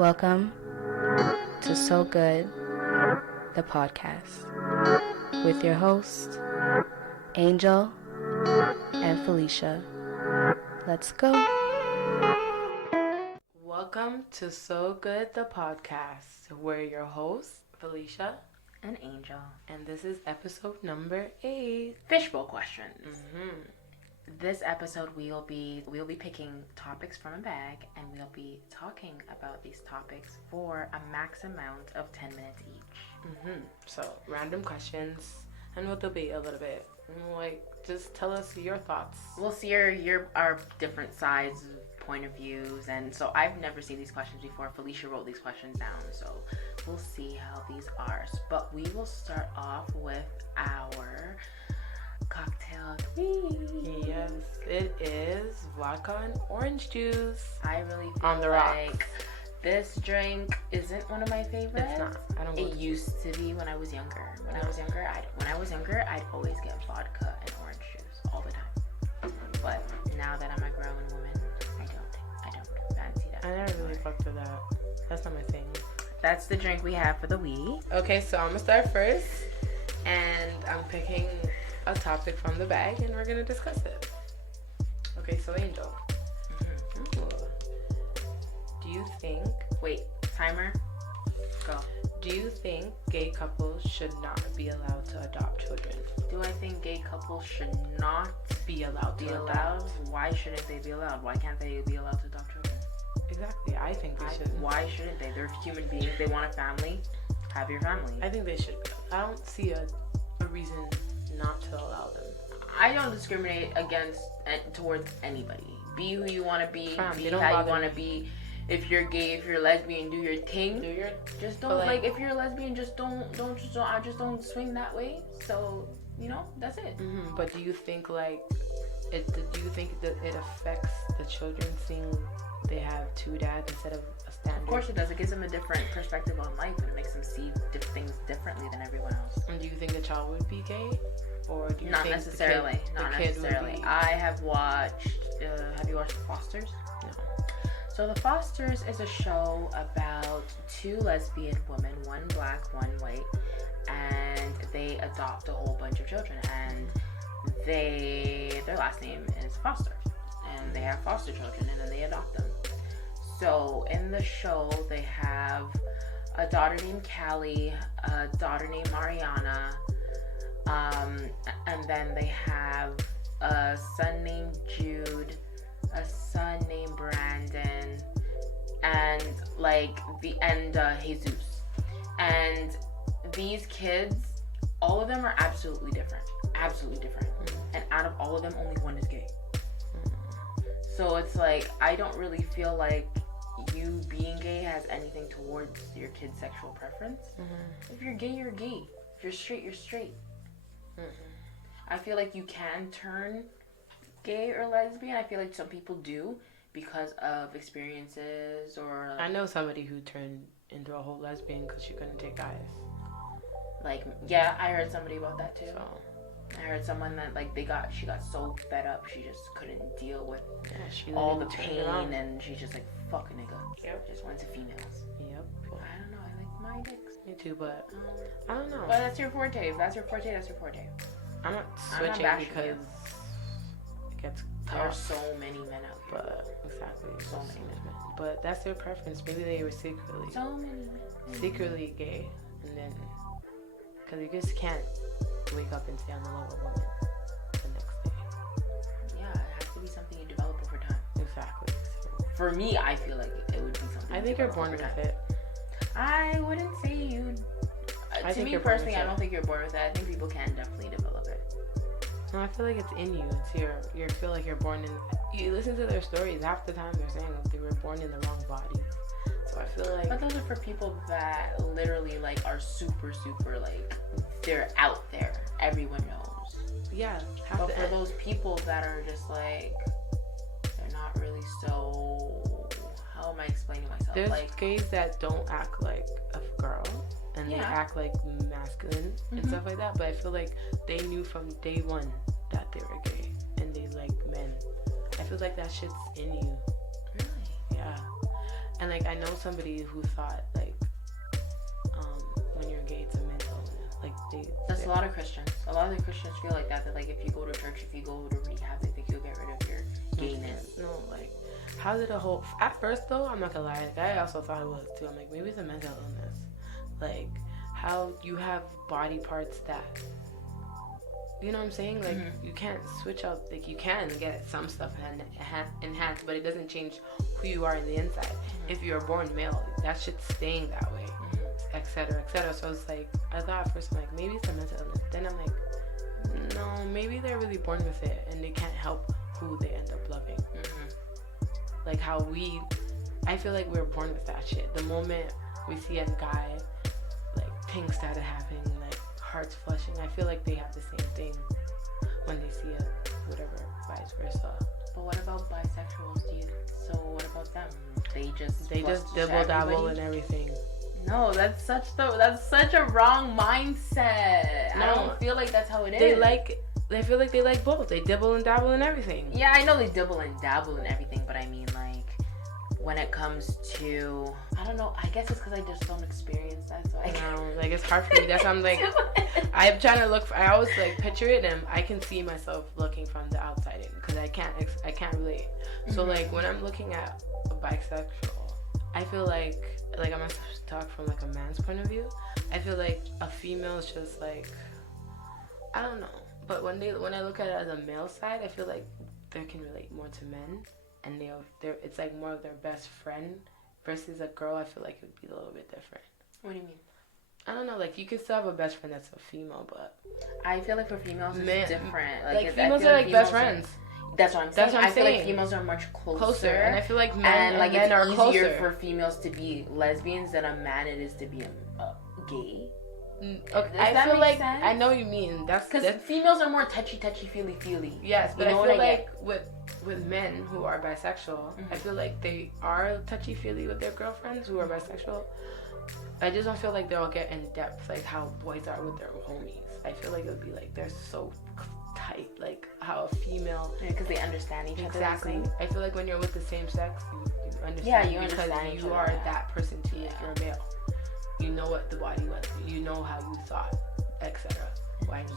Welcome to SoulGood the Podcast with your hosts, Angel and Felicia. Let's go. Welcome to SoulGood the Podcast. We're your hosts, Felicia and Angel. And this is episode number 8. Fishbowl questions. This episode we'll be picking topics from a bag, and we'll be talking about these topics for a max amount of 10 minutes each. So random questions, and we'll debate a little bit. Just tell us your thoughts. We'll see our different sides, point of views, and so I've never seen these questions before. Felicia wrote these questions down, so we'll see how these are. But we will start off with our cocktail of the week. Yes, it is vodka and orange juice. I really feel on the like rocks. This drink isn't one of my favorites. It's not. I don't. It used to be when I was younger. When I was younger, I'd always get vodka and orange juice all the time. But now that I'm a grown woman, I don't fancy that. I never really fucked with that. That's not my thing. That's the drink we have for the week. Okay, so I'm gonna start first, and I'm picking a topic from the bag, and we're gonna discuss it. Okay, so Angel, do you think? Wait, timer. Go. Do you think gay couples should not be allowed to adopt children? Do I think gay couples should not be allowed to adopt? Why shouldn't they be allowed? Why can't they be allowed to adopt children? Exactly. I think they should. Why shouldn't they? They're human beings. They want a family. Have your family. I think they should. I don't see a reason not to allow them. I don't discriminate towards anybody. Be who you want to be. Be how you want to be. If you're gay, if you're lesbian, do your thing. Just don't if you're a lesbian, just don't swing that way. So that's it. But do you think it? Do you think that it affects the children seeing they have two dads instead of a standard? Of course it does. It gives them a different perspective on life, and it makes them see things differently than everyone else. And do you think the child would be gay, or do you not think necessarily? Not necessarily. I have watched. Have you watched The Fosters? No. So The Fosters is a show about two lesbian women, one black, one white, and they adopt a whole bunch of children, and their last name is Foster, and they have foster children, and then they adopt them. So in the show, they have a daughter named Callie, a daughter named Mariana, and then they have a son named Jude, a son named Brandon, and Jesus. And these kids, all of them are absolutely different. And out of all of them, only one is gay. So it's I don't really feel like you being gay has anything towards your kid's sexual preference. If you're gay, you're gay. If you're straight, you're straight. I feel like you can turn gay or lesbian. I feel like some people do because of experiences or... I know somebody who turned into a whole lesbian because she couldn't take guys. I heard somebody about that too. So. I heard someone that she got so fed up she just couldn't deal with all the pain, and she just fuck a nigga. Yep. Just went to females. Yep. I don't know. I like my dicks. Me too, but I don't know. But that's your forte. If that's your forte, that's your forte. I'm not switching because it gets tough. There are so many men out here. But exactly, so many men. But that's their preference. Maybe they were secretly gay, and then because you just can't wake up and say I'm a lover woman the next day. Yeah, it has to be something you develop over time. Exactly. So, for me, I feel like it would be something. I think you're born with it. I wouldn't say you. To me personally, I don't think you're born with it. I think people can definitely develop it. No, I feel like it's in you. It's you feel like you're born in. You listen to their stories. Half the time they're saying they were born in the wrong body. So I feel like. But those are for people that literally are super they're out there. Everyone knows. Yeah. But for those people that are just they're not really so. How am I explaining myself? There's gays that don't act like a girl. And they act like masculine and stuff like that. But I feel like they knew from day one that they were gay and they like men. I feel like that shit's in you. Really? Yeah. And like I know somebody who thought like when you're gay it's a mental illness. Like that's a lot of Christians. A lot of the Christians feel like that like if you go to church, if you go to rehab, they think you'll get rid of your gayness. No, like how did a whole at first though, I'm not gonna lie, like, I also thought it was too. I'm like, maybe it's a mental illness. Like how you have body parts that, you know what I'm saying? Like you can't switch out. Like you can get some stuff enhanced, but it doesn't change who you are in the inside. If you're born male, that shit's staying that way, etc., etc. So it's like I thought at first, I'm like, maybe it's a mental illness. Then I'm like, no, maybe they're really born with it and they can't help who they end up loving. Like how I feel like we're born with that shit. The moment we see a guy, like things started happening, like hearts flushing. I feel like they have the same thing when they see it, whatever, vice versa. But what about bisexuals? So what about them? They just dibble dabble and everything. No, that's such a wrong mindset. No, I don't feel like that's how it is. They feel like they like both. They dibble and dabble and everything. Yeah, I know they dibble and dabble and everything, but I mean, like, when it comes to, I don't know, I guess it's because I just don't experience that, so I know, like, it's hard for me. That's why I'm like, I'm trying to look for, I always, like, picture it, and I can see myself looking from the outside in, because I can't relate. So, like, when I'm looking at a bisexual, I feel like I'm going to talk from, like, a man's point of view. I feel like a female is just, like, I don't know. But when I look at it as a male side, I feel like they can relate more to men, and it's like more of their best friend versus a girl. I feel like it would be a little bit different. What do you mean? I don't know. Like you can still have a best friend that's a female, but I feel like for females it's different. Like females are like best friends. That's what I'm saying. I feel like females are much closer, and I feel like men are it's closer. easier for females to be lesbians than a man it is to be a gay. Okay, I feel like sense? I know what you mean. That's because females are more touchy, feely. Yes, but I feel like with men who are bisexual, I feel like they are touchy feely with their girlfriends who are bisexual. I just don't feel like they'll get in depth like how boys are with their homies. I feel like it would be like they're so tight, like how a female. Yeah, because they understand each other. Exactly. I feel like when you're with the same sex, you understand. Yeah, you understand because you are that person too. If you're a male. You know what the body went through. You know how you thought, etc. Why and Z.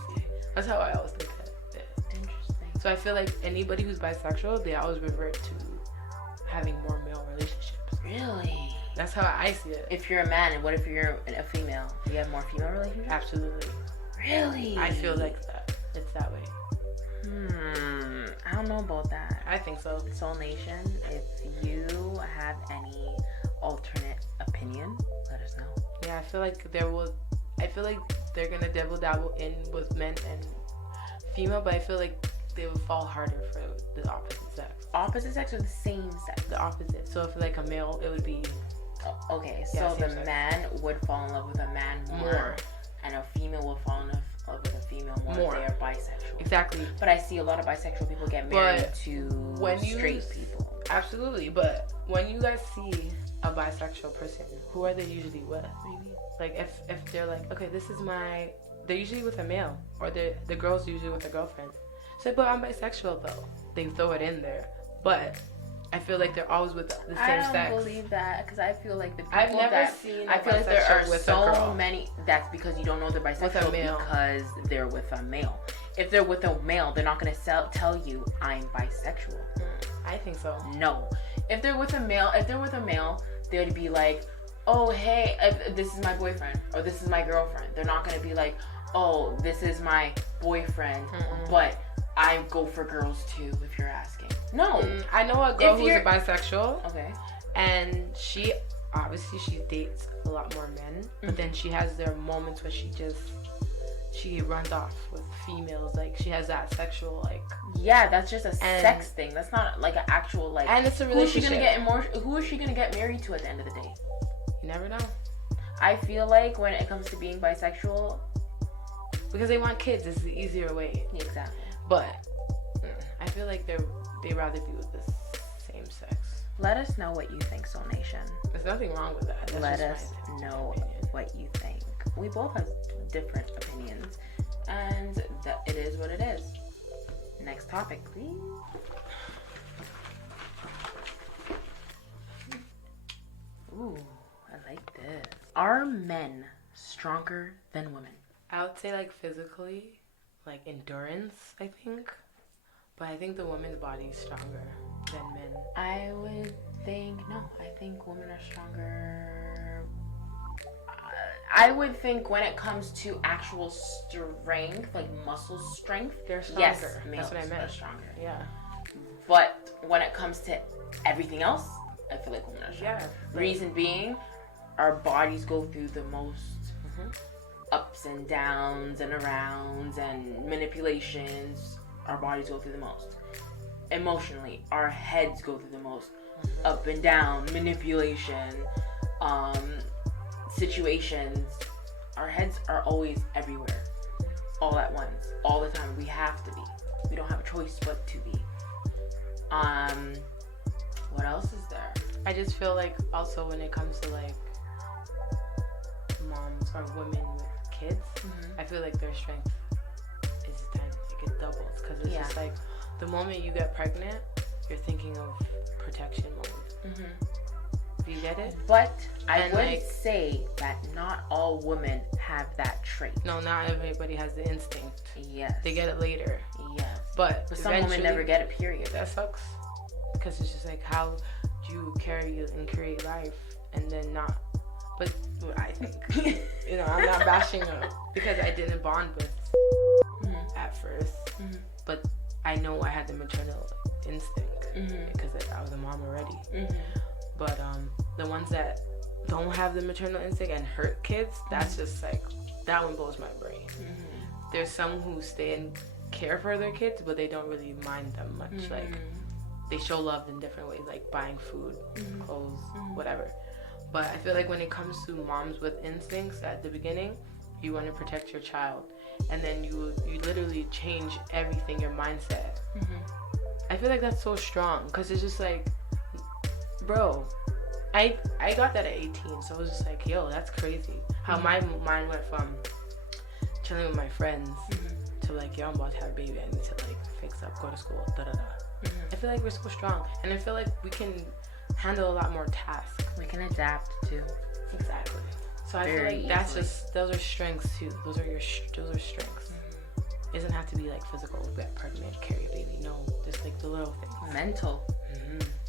That's how I always think of it. Interesting. So I feel like anybody who's bisexual, they always revert to having more male relationships. Really? That's how I see it. If you're a man, and what if you're a female? Do you have more female relationships? Absolutely. Really? I feel like that. It's that way. I don't know about that. I think so. Soul Nation, if you have any alternate opinion, let us know. Yeah, I feel like they're gonna dabble in with men and female, but I feel like they would fall harder for the opposite sex. Opposite sex or the same sex? The opposite. So if like a male, it would be. Okay, so the man would fall in love with a man more, and a female will fall in love with a female more. They are bisexual. Exactly. But I see a lot of bisexual people get married to straight people. Absolutely, but when you guys see a bisexual person, who are they usually with? Maybe like if they're like, okay, they're usually with a male, or the girl's usually with a girlfriend. So, but I'm bisexual though. They throw it in there, but I feel like they're always with the same sex. I don't believe that because I feel like the people I've never seen. I feel like there are so many. That's because you don't know they're bisexual because they're with a male. If they're with a male, they're not gonna tell you I'm bisexual. I think so. No. If they're with a male, they would be like, oh, hey, this is my boyfriend, or this is my girlfriend. They're not going to be like, oh, this is my boyfriend, but I go for girls too, if you're asking. No. I know a girl who's a bisexual. Okay. And she dates a lot more men, but then she has their moments where she runs off with females. Like, she has that sexual, like... Yeah, that's just a sex thing. That's not, like, an actual, like... And it's a relationship. Who is she gonna get married to at the end of the day? You never know. I feel like when it comes to being bisexual... Because they want kids. It's the easier way. Exactly. But I feel like they rather be with the same sex. Let us know what you think, Soul Nation. There's nothing wrong with that. Let us know what you think. We both have different opinions, and it is what it is. Next topic, please. like this. Are men stronger than women? I would say like physically, like endurance, I think. But I think the woman's body is stronger than men. I would think, no, I think women are stronger. I would think when it comes to actual strength, like muscle strength, they're stronger. Yes, males that's what I meant. are stronger. Yeah. But when it comes to everything else, I feel like women are stronger. Yeah. Reason being, our bodies go through the most ups and downs and arounds and manipulations. Our bodies go through the most. Emotionally, our heads go through the most up and down manipulation, situations. Our heads are always everywhere, all at once, all the time. We have to be. We don't have a choice but to be. What else is there? I just feel like also when it comes to like moms or women with kids, I feel like their strength is 10, like it doubles, because it's just like the moment you get pregnant, you're thinking of protection mode. Do you get it? But I would say that not all women have that trait. No, not everybody has the instinct. Yes. They get it later. Yes. But some women never get a period. That sucks. Because it's just like, how do you carry and create life and then not? But I think, I'm not bashing her because I didn't bond with at first. But I know I had the maternal instinct because I was a mom already. But the ones that don't have the maternal instinct and hurt kids, that's just like, that one blows my brain. There's some who stay and care for their kids, but they don't really mind them much. Like, they show love in different ways, like buying food, clothes, whatever. But I feel like when it comes to moms with instincts at the beginning, you want to protect your child, and then you literally change everything, your mindset. I feel like that's so strong, because it's just like, bro, I got that at 18, so I was just like, yo, that's crazy. How my mind went from chilling with my friends to like, yo, I'm about to have a baby, I need to like fix up, go to school, da-da-da. I feel like we're so strong, and I feel like we can handle a lot more tasks. We can adapt too. Exactly. So I feel like that's just, those are strengths too. Those are strengths. It doesn't have to be like physical, get pregnant, carry a baby. No, just like the little things. Mental.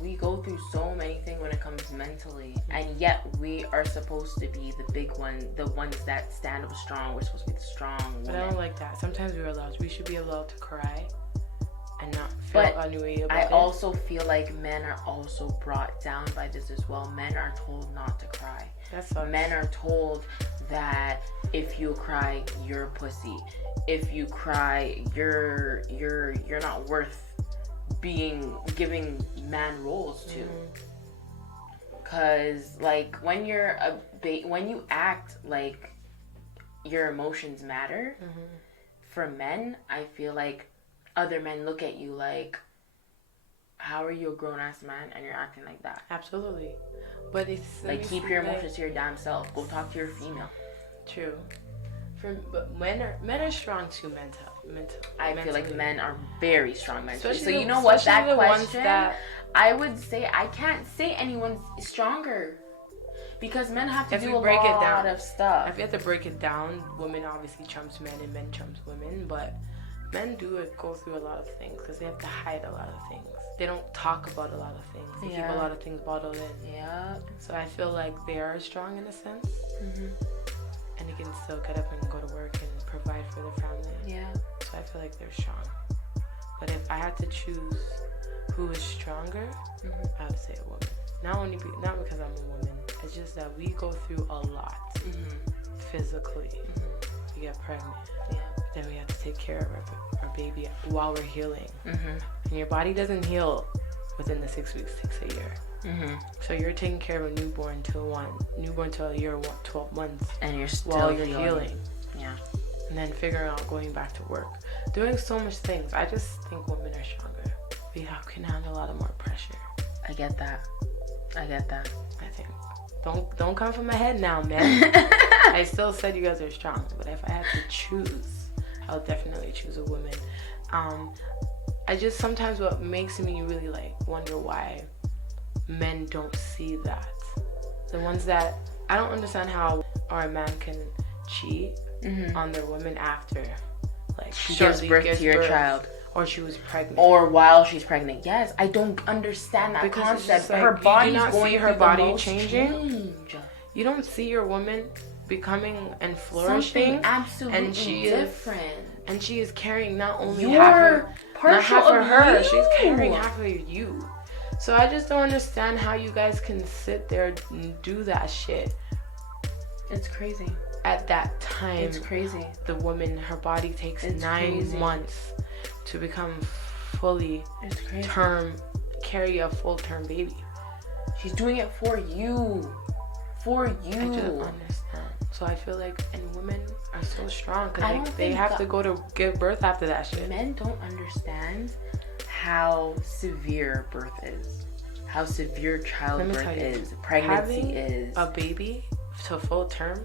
We go through so many things when it comes mentally, and yet we are supposed to be the big one, the ones that stand up strong. We're supposed to be the strong woman. But I don't like that. Sometimes we should be allowed to cry and not feel unway about it. I also feel like men are also brought down by this as well. Men are told not to cry. That sucks. Men are told that if you cry, you're a pussy. If you cry, you're not worth giving man roles to. Cause like when you're when you act like your emotions matter, for men, I feel like other men look at you like, how are you a grown-ass man and you're acting like that? Absolutely. But it's like, keep your emotions to your damn self. Go talk to your female. True. But men are strong too mentally. I feel like men are very strong mentally. Especially so you know what, that question, that, I would say, I can't say anyone's stronger. Because men have to do a lot of stuff. If you have to break it down, women obviously trumps men and men trumps women. But men go through a lot of things because they have to hide a lot of things. They don't talk about a lot of things. They keep a lot of things bottled in. Yeah. So I feel like they are strong in a sense. And they can still get up and go to work and provide for their family. Yeah. So I feel like they're strong. But if I had to choose who is stronger, I would say a woman. Not because I'm a woman. It's just that we go through a lot physically. We get pregnant. Yeah. Then we have to take care of our baby while we're healing. And your body doesn't heal within the 6 weeks, takes a year. So you're taking care of a newborn till a year, 12 months, and you're still while you're healing. Yeah. And then figuring out going back to work, doing so much things. I just think women are stronger. We can handle a lot of more pressure. I get that. I think. Don't come from my head now, man. I still said you guys are strong, but if I had to choose, I would definitely choose a woman. I just sometimes what makes me really like wonder why men don't see that. The ones that I don't understand how our man can cheat on their woman after, like, she gives birth to your child, or she was pregnant, or while she's pregnant. Yes, I don't understand that because concept. Like, her body's going see her body changing. Change. You don't see your woman becoming and flourishing, something absolutely and she different. And she is carrying not only half of her, you. she's carrying half of you. So I just don't understand how you guys can sit there and do that shit. It's crazy. At that time, it's crazy. The woman, her body takes 9 months to become fully carry a full-term baby. She's doing it for you. For you. I just understand. So I feel like, and women are so strong because they have to go to give birth after that shit. Men don't understand how severe birth is, how severe childbirth is, pregnancy is. A baby to full term,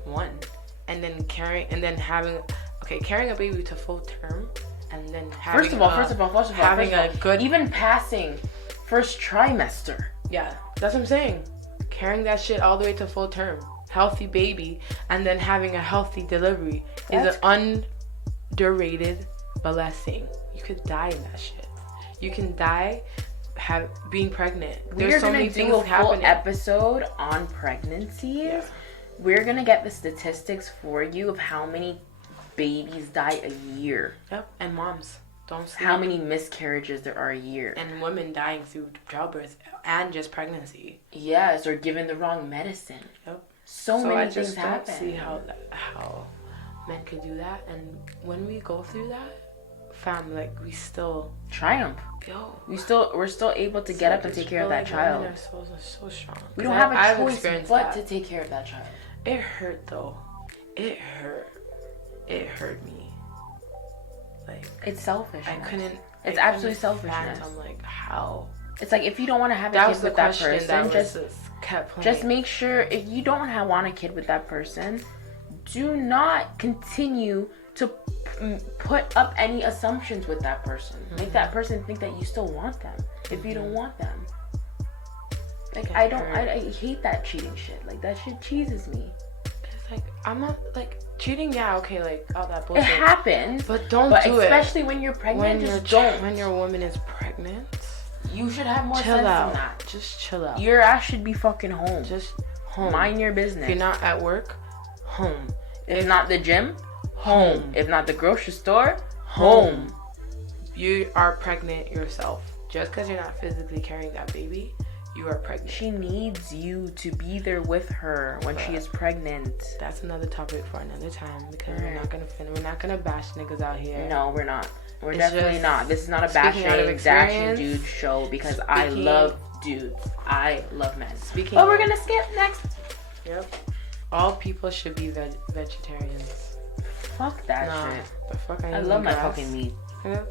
and then carrying a baby to full term, and then having first of all, having a good, even passing first trimester. Yeah, that's what I'm saying. Carrying that shit all the way to full term, healthy baby, and then having a healthy delivery is an underrated blessing. You could die in that shit. You can die being pregnant. We're gonna do a full episode on pregnancies. Yeah. We're gonna get the statistics for you of how many babies die a year. Yep, and moms don't sleep. How many miscarriages there are a year. And women dying through childbirth and just pregnancy. Yes, or given the wrong medicine. Yep. So many things happen. I just don't see how men could do that. And when we go through that, fam, like, we still triumph. Yo, we're still able to get up and take care of that child. Women are so strong. We don't have a choice but to take care of that child. It hurt though. It hurt me. Like, it's selfish. I couldn't. It's absolutely selfishness. I'm like, how? It's like, if you don't want to have a kid with that person, just make sure, if you don't want a kid with that person, do not continue to put up any assumptions with that person. Make that person think that you still want them if you don't want them. Like, I hate that cheating shit. Like, that shit cheeses me. It's like, I'm not, like, cheating, yeah, okay, like, all that bullshit. It happens. But don't do it. Especially when you're pregnant, don't. When your woman is pregnant, you should have more sense than that. Just chill out. Your ass should be fucking home. Just home. Mind your business. If you're not at work, home. If not the gym, home. If not the grocery store, home. You are pregnant yourself. Just because you're not physically carrying that baby, you are pregnant. She needs you to be there with her when she is pregnant. That's another topic for another time, because we're not gonna bash niggas out here. No, we're not. We're definitely not. This is not a bashing dude show, because I love dudes. I love men. But we're gonna skip next. Yep. All people should be vegetarians. Fuck that shit. The fuck I love my fucking meat.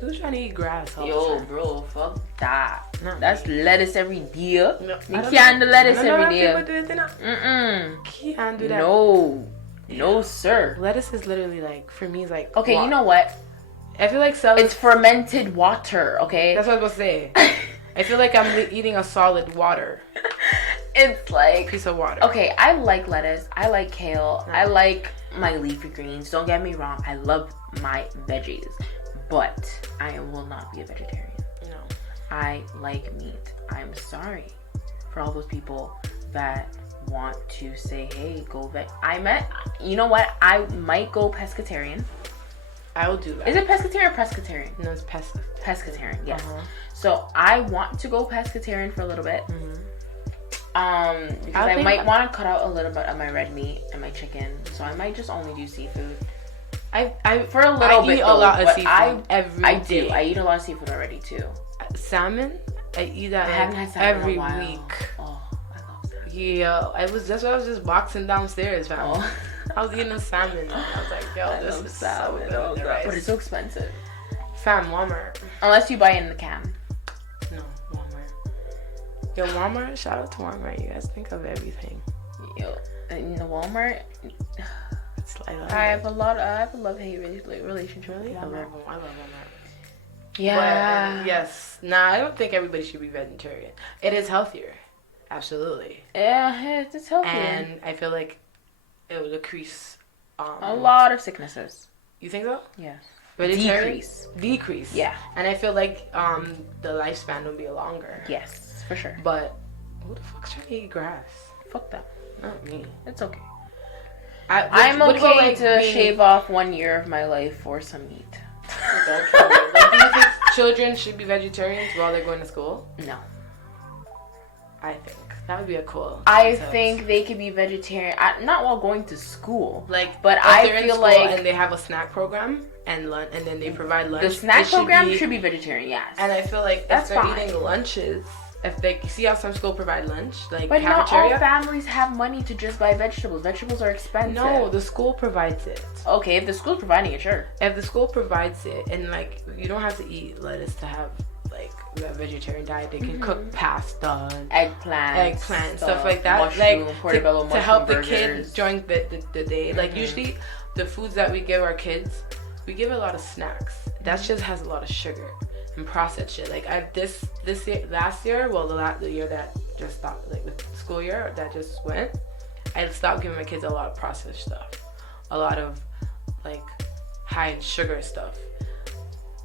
Who's trying to eat grass all the time? Bro, fuck that. That's lettuce every day. No, you can't do lettuce every day. Can't do that. No, sir. Lettuce is literally like, for me, is like, okay, you know what? I feel like it's fermented water, okay? That's what I was gonna say. I feel like I'm eating a solid water. It's like piece of water. Okay, I like lettuce. I like kale. I like my leafy greens. Don't get me wrong. I love my veggies. But I will not be a vegetarian. No. I like meat. I'm sorry for all those people that want to say, hey, go you know what? I might go pescatarian. I will do that. Is it pescatarian or pescatarian? No, it's pescatarian, yes. So I want to go pescatarian for a little bit. Because I might want to cut out a little bit of my red meat and my chicken. So I might just only do seafood. I for a little bit, eat a lot of seafood every day. I do. I eat a lot of seafood already too. Salmon, I eat that. I haven't had salmon every in a while. week. Oh, I love salmon. Yeah, that's why I was just boxing downstairs, fam. Oh. I was eating a salmon. And I was like, yo, this is salmon. So good. But it's so expensive. Fam, Walmart. Unless you buy it in the can. No, Walmart. Yo, Walmart. Shout out to Walmart. You guys think of everything. Yo, in the Walmart. I have a love-hate relationship with Walmart. I love Walmart. Yeah. But, yes. Nah, I don't think everybody should be vegetarian. It is healthier. Absolutely. Yeah, it's healthy. And I feel like it would decrease a lot of sicknesses. You think so? Yes. Decrease. Yeah. And I feel like the lifespan would be longer. Yes, for sure. But who the fuck's trying to eat grass? Fuck that. Not me. It's okay. I'm okay to shave off 1 year of my life for some meat. Like, do you think children should be vegetarians while they're going to school? No. I think that would be a cool I concept. think they could be vegetarian, not while going to school. But I feel like and they have a snack program and lunch, and then they provide lunch. The snack program should be vegetarian, yes. And I feel like that's if they're fine. eating lunches, if they see how some schools provide lunch, like but cafeteria. not all families have money to just buy vegetables. Vegetables are expensive. No, the school provides it. Okay, if the school's providing it, sure. If the school provides it, and like you don't have to eat lettuce to have like a vegetarian diet, they can cook pasta, and eggplant, stuff like that, mushroom, like portobello to help burgers. the kids during the day. Like usually, the foods that we give our kids, we give a lot of snacks. That just has a lot of sugar and processed shit. Like last year, well the year that just stopped, like the school year that just went, I stopped giving my kids a lot of processed stuff, a lot of like high in sugar stuff.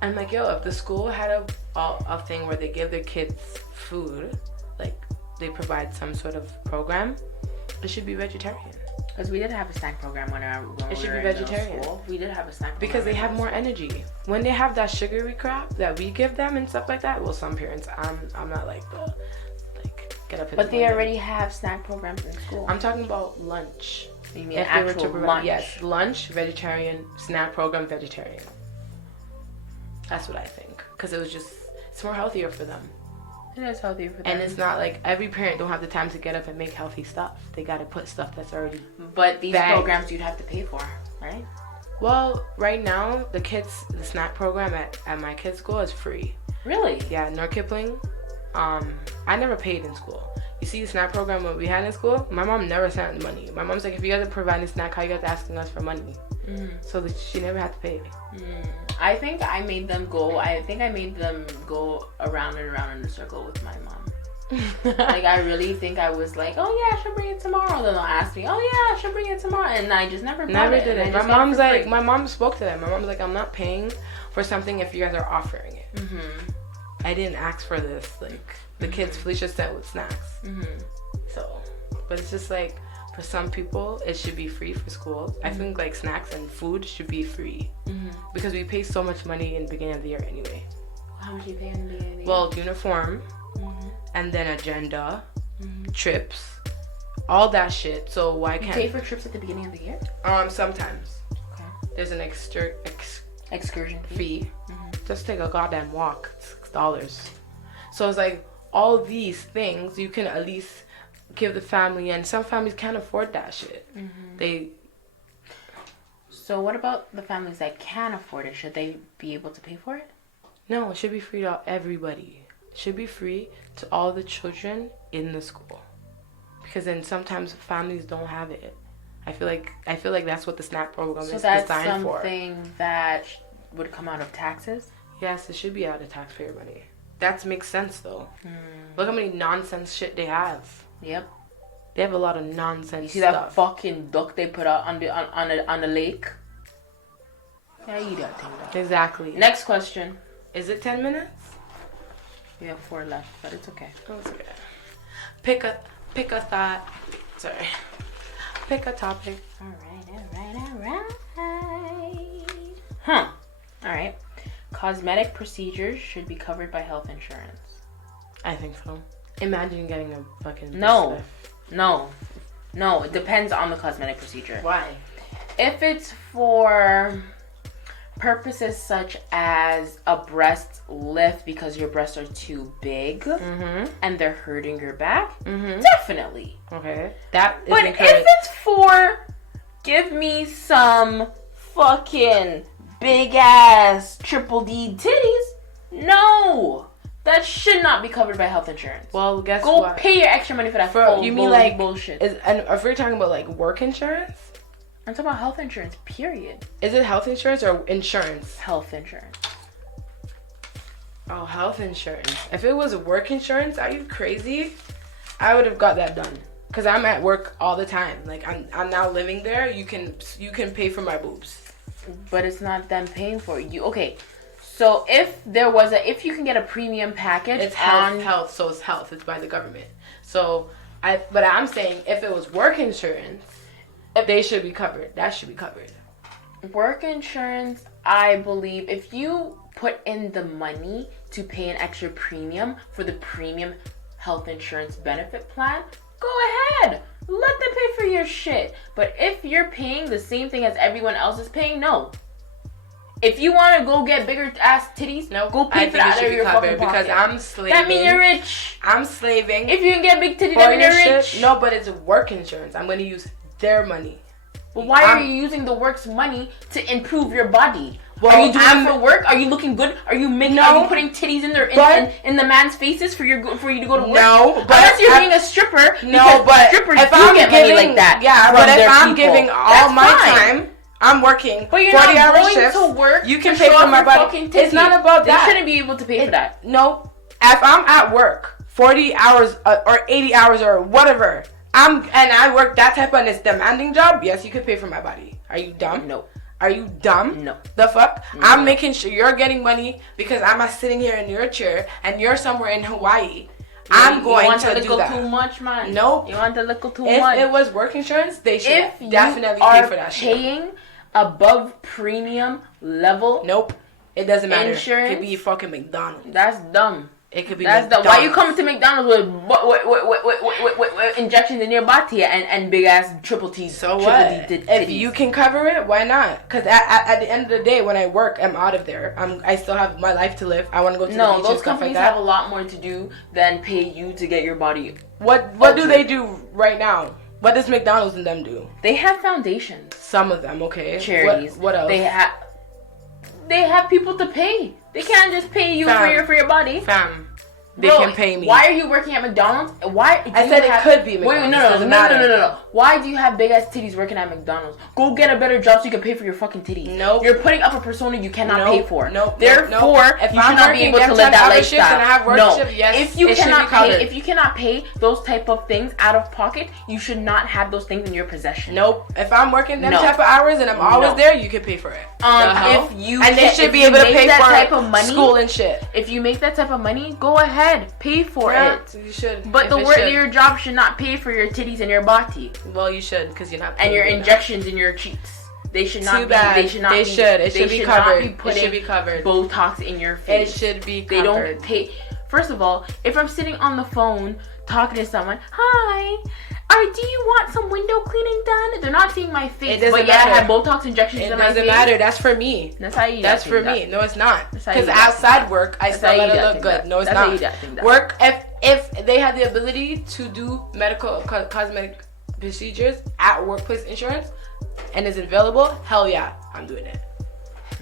I'm like, yo, if the school had a thing where they give their kids food, like they provide some sort of program, it should be vegetarian. Because we did have a snack program when it should we were be in vegetarian. middle school. We did have a snack program because they have more energy when they have that sugary crap that we give them and stuff like that. Well, some parents, I'm not like the get up. But they already have snack programs in school. I'm talking about lunch. You mean actual lunch? Yes, lunch, vegetarian, snack program, vegetarian. That's what I think. Because it's more healthier for them. It is healthier for them. And it's not like every parent don't have the time to get up and make healthy stuff. They got to put stuff that's already But these bagged. programs you'd have to pay for, right? Well, right now, the snack program at my kids' school is free. Really? Yeah, North Kipling. I never paid in school. You see the snack program what we had in school? My mom never sent money. My mom's like, if you guys are providing snack, how you guys asking us for money? So that she never had to pay. I think I made them go around and around in a circle with my mom. Like, I really think I was like, oh yeah, she'll bring it tomorrow. Then they'll ask me, oh yeah, she'll bring it tomorrow. And I just never did it. My mom spoke to them. My mom's like, I'm not paying for something if you guys are offering it. I didn't ask for this. Like, the kids, Felicia sent with snacks. So, but it's just like, for some people, it should be free for school. I think like snacks and food should be free. Because we pay so much money in the beginning of the year anyway. How much do you pay in the beginning of the year? Well, uniform, and then agenda, trips, all that shit. So why can't you pay for trips at the beginning of the year? Sometimes. Okay. There's an excursion fee. Just take a goddamn walk. $6. So it's like all these things you can at least give the family, and some families can't afford that shit. So what about the families that can afford it? Should they be able to pay for it? No, it should be free to everybody. It should be free to all the children in the school. Because then sometimes families don't have it. I feel like that's what the snack program is designed for. So that's something that would come out of taxes? Yes, it should be out of taxpayer money. That makes sense though. Look how many nonsense shit they have. Yep. They have a lot of nonsense. You see that fucking duck they put out on the lake? Yeah, you that thing. Though. Exactly. Next question. Is it 10 minutes? We have 4 left, but it's okay. Oh, it's okay. Pick a thought. Sorry. Pick a topic. Alright. Alright. Cosmetic procedures should be covered by health insurance. I think so. Imagine getting a fucking No, it depends on the cosmetic procedure. Why? If it's for purposes such as a breast lift because your breasts are too big and they're hurting your back, definitely. Okay. But if it's for give me some fucking big ass triple D titties, no. That should not be covered by health insurance. Well, guess what? Go pay your extra money for that. You mean like bullshit? And if we're talking about like work insurance, I'm talking about health insurance. Period. Is it health insurance or insurance? Health insurance. Oh, health insurance. If it was work insurance, are you crazy? I would have got that done. Because I'm at work all the time. Like, I'm now living there. You can pay for my boobs. But it's not them paying for you. Okay. So if you can get a premium package, it's health, so it's health. It's by the government. So but I'm saying if it was work insurance, they should be covered. That should be covered. Work insurance, I believe, if you put in the money to pay an extra premium for the premium health insurance benefit plan, go ahead. Let them pay for your shit. But if you're paying the same thing as everyone else is paying, no. If you want to go get bigger ass titties, no, go pay for that out of your fucking pocket. Because I'm slaving. That means you're rich. I'm slaving. If you can get big titties, that means you're rich. No, but it's work insurance. I'm going to use their money. But why are you using the work's money to improve your body? Well, are you doing it for work? Are you looking good? Are you making? Are you putting titties in the man's faces for you to go to work? No, but unless you're being a stripper. No, but strippers if do get money like that. Yeah, but if I'm giving all my time, I'm working 40-hour shifts. To work. You can pay for my body. It's not about that. They shouldn't be able to pay for that. No, if I'm at work 40 hours or 80 hours or whatever, and I work that type of demanding job, yes, you could pay for my body. Are you dumb? No. Are you dumb? No. The fuck? No. I'm making sure you're getting money because I'm not sitting here in your chair and you're somewhere in Hawaii. I'm going to do that. Too much, man. Nope. You want to little too much. If it was work insurance, they should definitely pay for that shit. If you are paying above premium level, nope. It doesn't matter. Insurance, it could be fucking McDonald's. That's dumb. It could be That's dumb. Why you coming to McDonald's with injections in your body and big ass triple T's? So what? If you can cover it, why not? Because at the end of the day, when I work, I'm out of there. I still have my life to live. I want to go to the beach and stuff like that. No, those companies have a lot more to do than pay you to get your body. What do they do right now? What does McDonald's and them do? They have foundations. Some of them, okay. Charities. What else? They have people to pay. They can't just pay you for your body. Fam. They can pay me. Why are you working at McDonald's? Why? I said it could be McDonald's. Wait, no. Why do you have big ass titties working at McDonald's? Go get a better job so you can pay for your fucking titties. No. You're putting up a persona you cannot pay for. No. Therefore, you should not be able to live that lifestyle. If you cannot pay those type of things out of pocket, you should not have those things in your possession. Nope. If I'm working them type of hours and I'm always there, you can pay for it. They should be able to pay for type of money, school and shit. If you make that type of money, go ahead, pay for it. You should. But your job should not pay for your titties and your body. Well, you should, because you're not. And your injections in your cheeks. They should not. Too bad. They should not. It should be covered. It should be covered. Botox in your face. It should be covered. They don't pay. First of all, if I'm sitting on the phone talking to someone, hi, do you want some window cleaning done? They're not seeing my face. It doesn't matter. I have Botox injections in my face. It doesn't matter. That's for me. That's for me. No, it's not. Because outside work, I still let it look good. No, it's not. Work, if they had the ability to do medical cosmetic procedures at workplace insurance and is available, hell yeah, I'm doing it.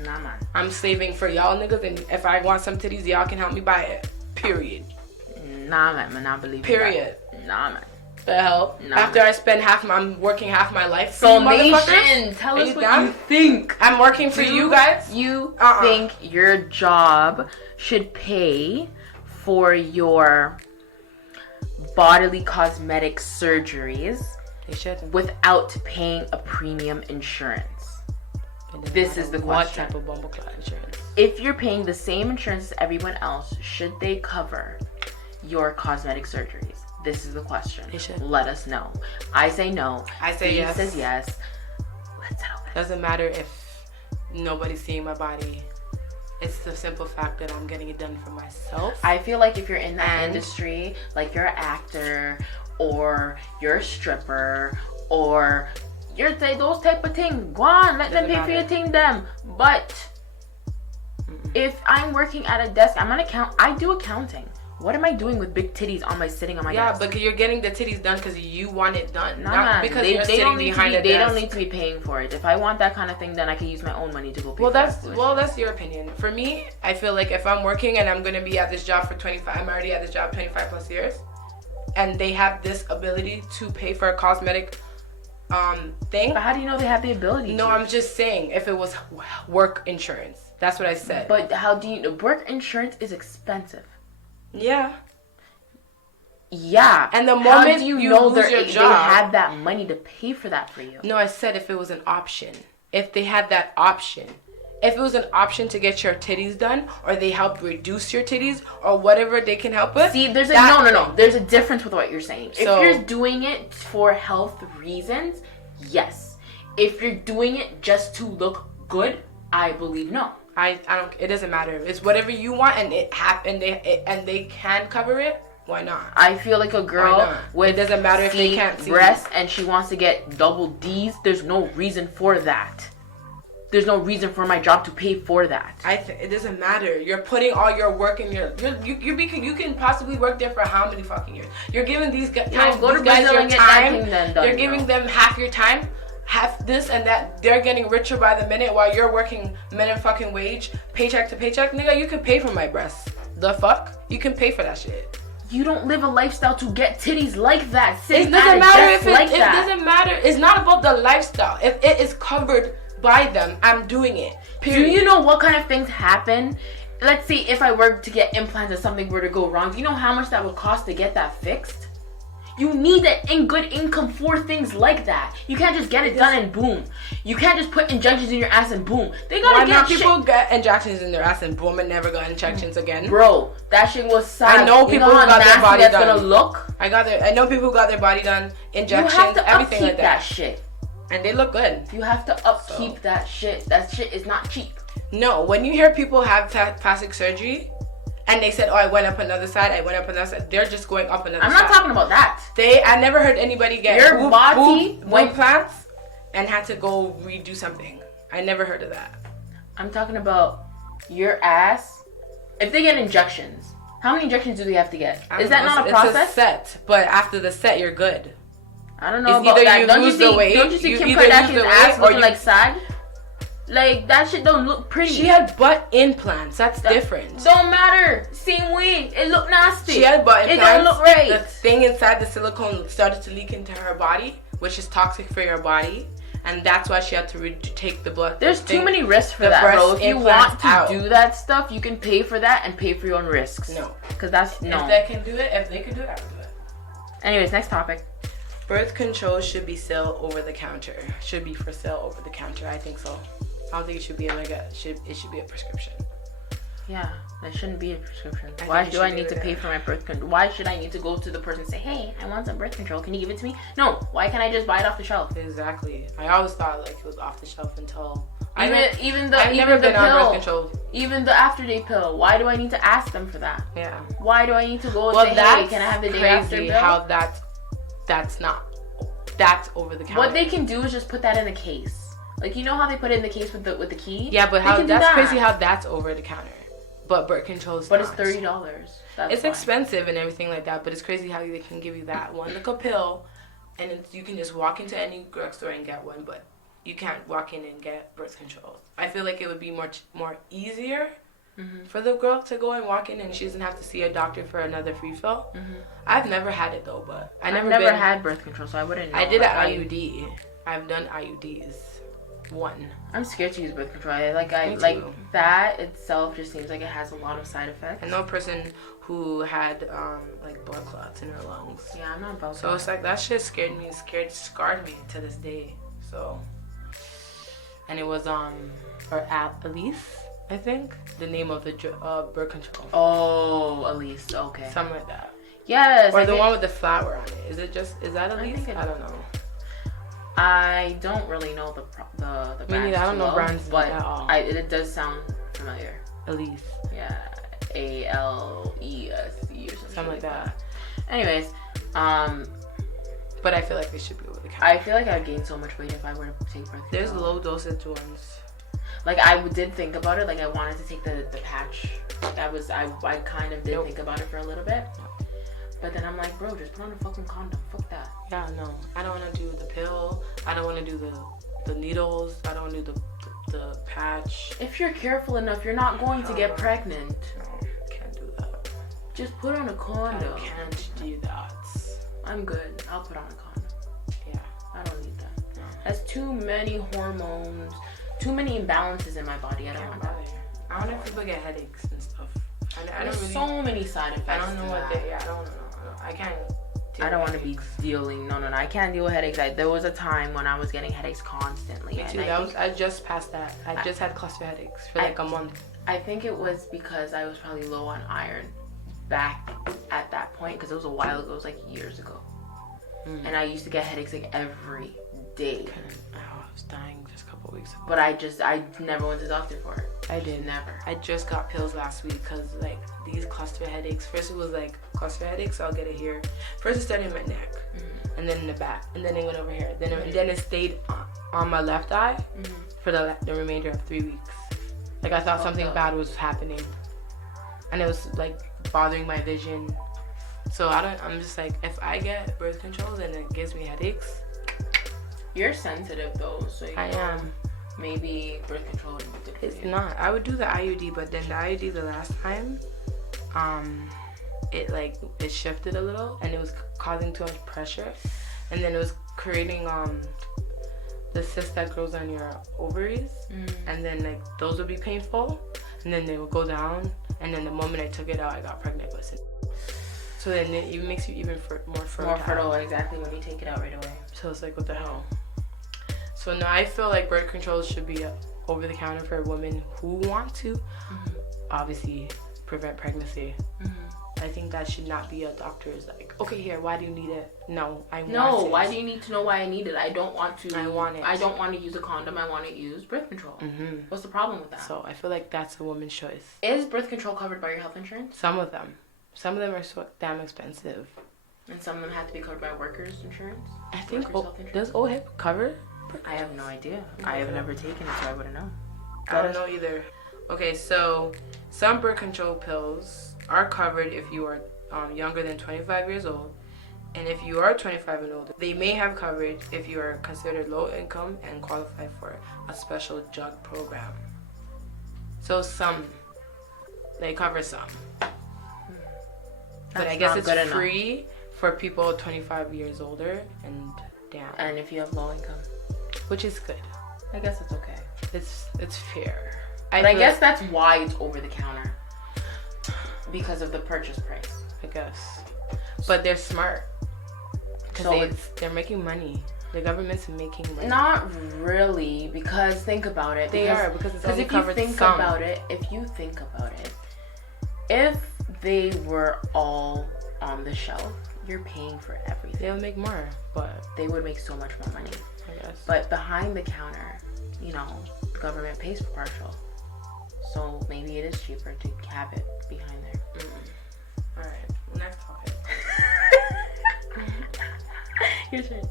Nah, man. I'm saving for y'all niggas, and if I want some titties, y'all can help me buy it. Period. Nah, man. I believe Period. Nah, man. The hell? Nah, after man. I spend I'm working half my life for so you nation, tell us what you think. I'm working for you guys? You think your job should pay for your bodily cosmetic surgeries without paying a premium insurance? This is the question. What type of bumbleclad insurance? If you're paying the same insurance as everyone else, should they cover your cosmetic surgeries? This is the question. They should. Let us know. I say no. I say yes. Says yes. Let's settle this. Doesn't matter if nobody's seeing my body. It's the simple fact that I'm getting it done for myself. I feel like if you're in that industry, like you're an actor or you're a stripper or you're those type of things, go on, let them pay for your thing them. But if I'm working at a desk, I do accounting. What am I doing with big titties sitting on my desk? Yeah, but you're getting the titties done because you want it done. Not because you're sitting behind a desk. They don't need to be paying for it. If I want that kind of thing, then I can use my own money to go pay for it. Well, that's your opinion. For me, I feel like if I'm working and I'm going to be at this job for 25, I'm already at this job 25 plus years, and they have this ability to pay for a cosmetic thing. But how do you know they have the ability No, to? I'm just saying if it was work insurance. That's what I said. But how do you know? Work insurance is expensive. Yeah. Yeah. And the moment do you you know lose your they job, had that money to pay for that for you? No, I said if it was an option. If they had that option. If it was an option to get your titties done, or they help reduce your titties, or whatever they can help with. See, there's no. There's a difference with what you're saying. So, if you're doing it for health reasons, yes. If you're doing it just to look good, I believe no. I don't. It doesn't matter. It's whatever you want, and it happened. They can cover it. Why not? I feel like a girl with it doesn't matter if they can't see breasts and she wants to get double D's. There's no reason for that. There's no reason for my job to pay for that. It doesn't matter. You're putting all your work in you can possibly work there for how many fucking years? You're giving these guys your time. You're giving them half your time, half this and that. They're getting richer by the minute while you're working minimum fucking wage, paycheck to paycheck. Nigga, you can pay for my breasts. The fuck? You can pay for that shit. You don't live a lifestyle to get titties like that. It doesn't matter if it doesn't matter. It's not about the lifestyle. If it is covered by them, I'm doing it. Period. Do you know what kind of things happen? Let's say if I were to get implants and something were to go wrong, do you know how much that would cost to get that fixed? You need that good income for things like that. You can't just get it done and boom. You can't just put injections in your ass and boom. They gotta get people get injections in their ass and boom and never got injections again. Bro, that shit was sad. I know people who got their body done. Gonna look? I know people who got their body done, injections, you have to everything like that shit. And they look good. You have to upkeep that shit. That shit is not cheap. No, when you hear people have plastic surgery, and they said, "Oh, I went up another side. I went up another side." They're just going up another side. I'm not talking about that. I never heard anybody get boob implants and had to go redo something. I never heard of that. I'm talking about your ass. If they get injections, how many injections do they have to get? Is that not a process? It's a set, but after the set, you're good. I don't know about that. Don't you see Kim Kardashian's ass looking like sag? Like, that shit don't look pretty. She had butt implants. That's different. Don't matter. Same way. It looked nasty. She had butt implants. It don't look right. The thing inside the silicone started to leak into her body, which is toxic for your body. And that's why she had to take the blood. There's too many risks for that, bro. If you want to do that stuff, you can pay for that and pay for your own risks. No. Because that's, no. If they can do it, I would do it. Anyways, next topic. Birth control should be sale over the counter. Should be for sale over the counter. I think so. I don't think it should be it should be a prescription. Yeah, that shouldn't be a prescription. Why do I need to pay for my birth control? Why should I need to go to the person and say, "Hey, I want some birth control. Can you give it to me?" No. Why can't I just buy it off the shelf? Exactly. I always thought like it was off the shelf until I've never been on birth control. Even the after day pill. Why do I need to ask them for that? Yeah. Why do I need to go and say, "Hey, can I have the day after pill?" How that's over the counter. What they can do is just put that in a case. Like, you know how they put it in the case with the key? Yeah, but crazy how that's over the counter. But birth control is But it's $30. It's expensive and everything like that, but it's crazy how they can give you that one little pill, and you can just walk into any drugstore and get one, but you can't walk in and get birth control. I feel like it would be more easier for the girl to go and walk in and she doesn't have to see a doctor for another refill. I've never had it though, but I've never had birth control, so I wouldn't know. I did an IUD. I've done IUDs. One. I'm scared to use birth control. That itself just seems like it has a lot of side effects. I know a person who had like blood clots in her lungs. Yeah, I'm not about that. So it's like that shit scarred me to this day. So, and it was or Elise, I think, the name of the birth control. Oh, Elise. Okay. Something like that. Yes. Or the one with the flower on it. Is that Elise? I don't know. I don't really know the brand. I don't know brands but at all. It does sound familiar. Elise. Yeah, ALESE or something like that. Anyways, but I feel like they should be over the counter. I feel like I'd gain so much weight if I were to take birth control. There's low dosage ones. Like, I did think about it. Like, I wanted to take the patch. I kind of did think about it for a little bit. But then I'm like, bro, just put on a fucking condom. Fuck that. Yeah, no. I don't want to do the pill. I don't want to do the needles. I don't want to do the patch. If you're careful enough, you're not going to get pregnant. No, can't do that. Just put on a condom. I can't do that. I'm good. I'll put on a condom. Yeah. I don't need that. No. That's too many hormones. Too many imbalances in my body. I don't want that. I don't know if people get headaches and stuff. There's so many side effects. I don't know what they. Yeah, I don't know. I can't. I don't want to be dealing. No. I can't deal with headaches. There was a time when I was getting headaches constantly. Me too. I just passed that. I just had cluster headaches for like a month. I think it was because I was probably low on iron back at that point, because it was a while ago. It was like years ago. And I used to get headaches like every day. I was dying just a couple weeks ago. But I never went to the doctor for it. I did. Never. I just got pills last week because like these cluster headaches. First it was like cluster headaches, so I'll get it here. First it started in my neck, and then in the back, and then it went over here. Then it stayed on my left eye for the remainder of 3 weeks. Like I thought something bad was happening, and it was like bothering my vision. So I'm just like, if I get birth control and it gives me headaches. You're sensitive though, so I am. Maybe birth control would be good for you. It's not. I would do the IUD, but then the IUD the last time, it shifted a little and it was causing too much pressure, and then it was creating the cyst that grows on your ovaries, and then like those would be painful, and then they would go down, and then the moment I took it out, I got pregnant with it. So then it makes you even more fertile. More fertile, exactly, when you take it out right away. So it's like, what the hell? So now I feel like birth control should be over the counter for women who want to obviously prevent pregnancy. I think that should not be a doctor's like, okay, here, why do you need it? No, I want it. No, why do you need to know why I need it? I don't want to. I want it. I don't want to use a condom. I want to use birth control. What's the problem with that? So I feel like that's a woman's choice. Is birth control covered by your health insurance? Some of them are so damn expensive. And some of them have to be covered by workers' insurance? I think, does OHIP cover? I have no idea. I have never taken it, so I wouldn't know. I don't know either. Okay, so some birth control pills are covered if you are younger than 25 years old. And if you are 25 and older, they may have coverage if you are considered low income and qualify for a special drug program. So they cover some. But I guess it's free for people 25 years older and down. And if you have low income. Which is good. I guess it's okay. It's fair. But I guess that's why it's over the counter. Because of the purchase price. I guess. But they're smart. Because they're making money. The government's making money. Not really, because think about it. They are, because it's only covered some. If you think about it, if they were all on the shelf, you're paying for everything. They would make more, but they would make so much more money. I guess. But behind the counter, the government pays for partial. So maybe it is cheaper to have it behind there. Alright, next topic. Your turn.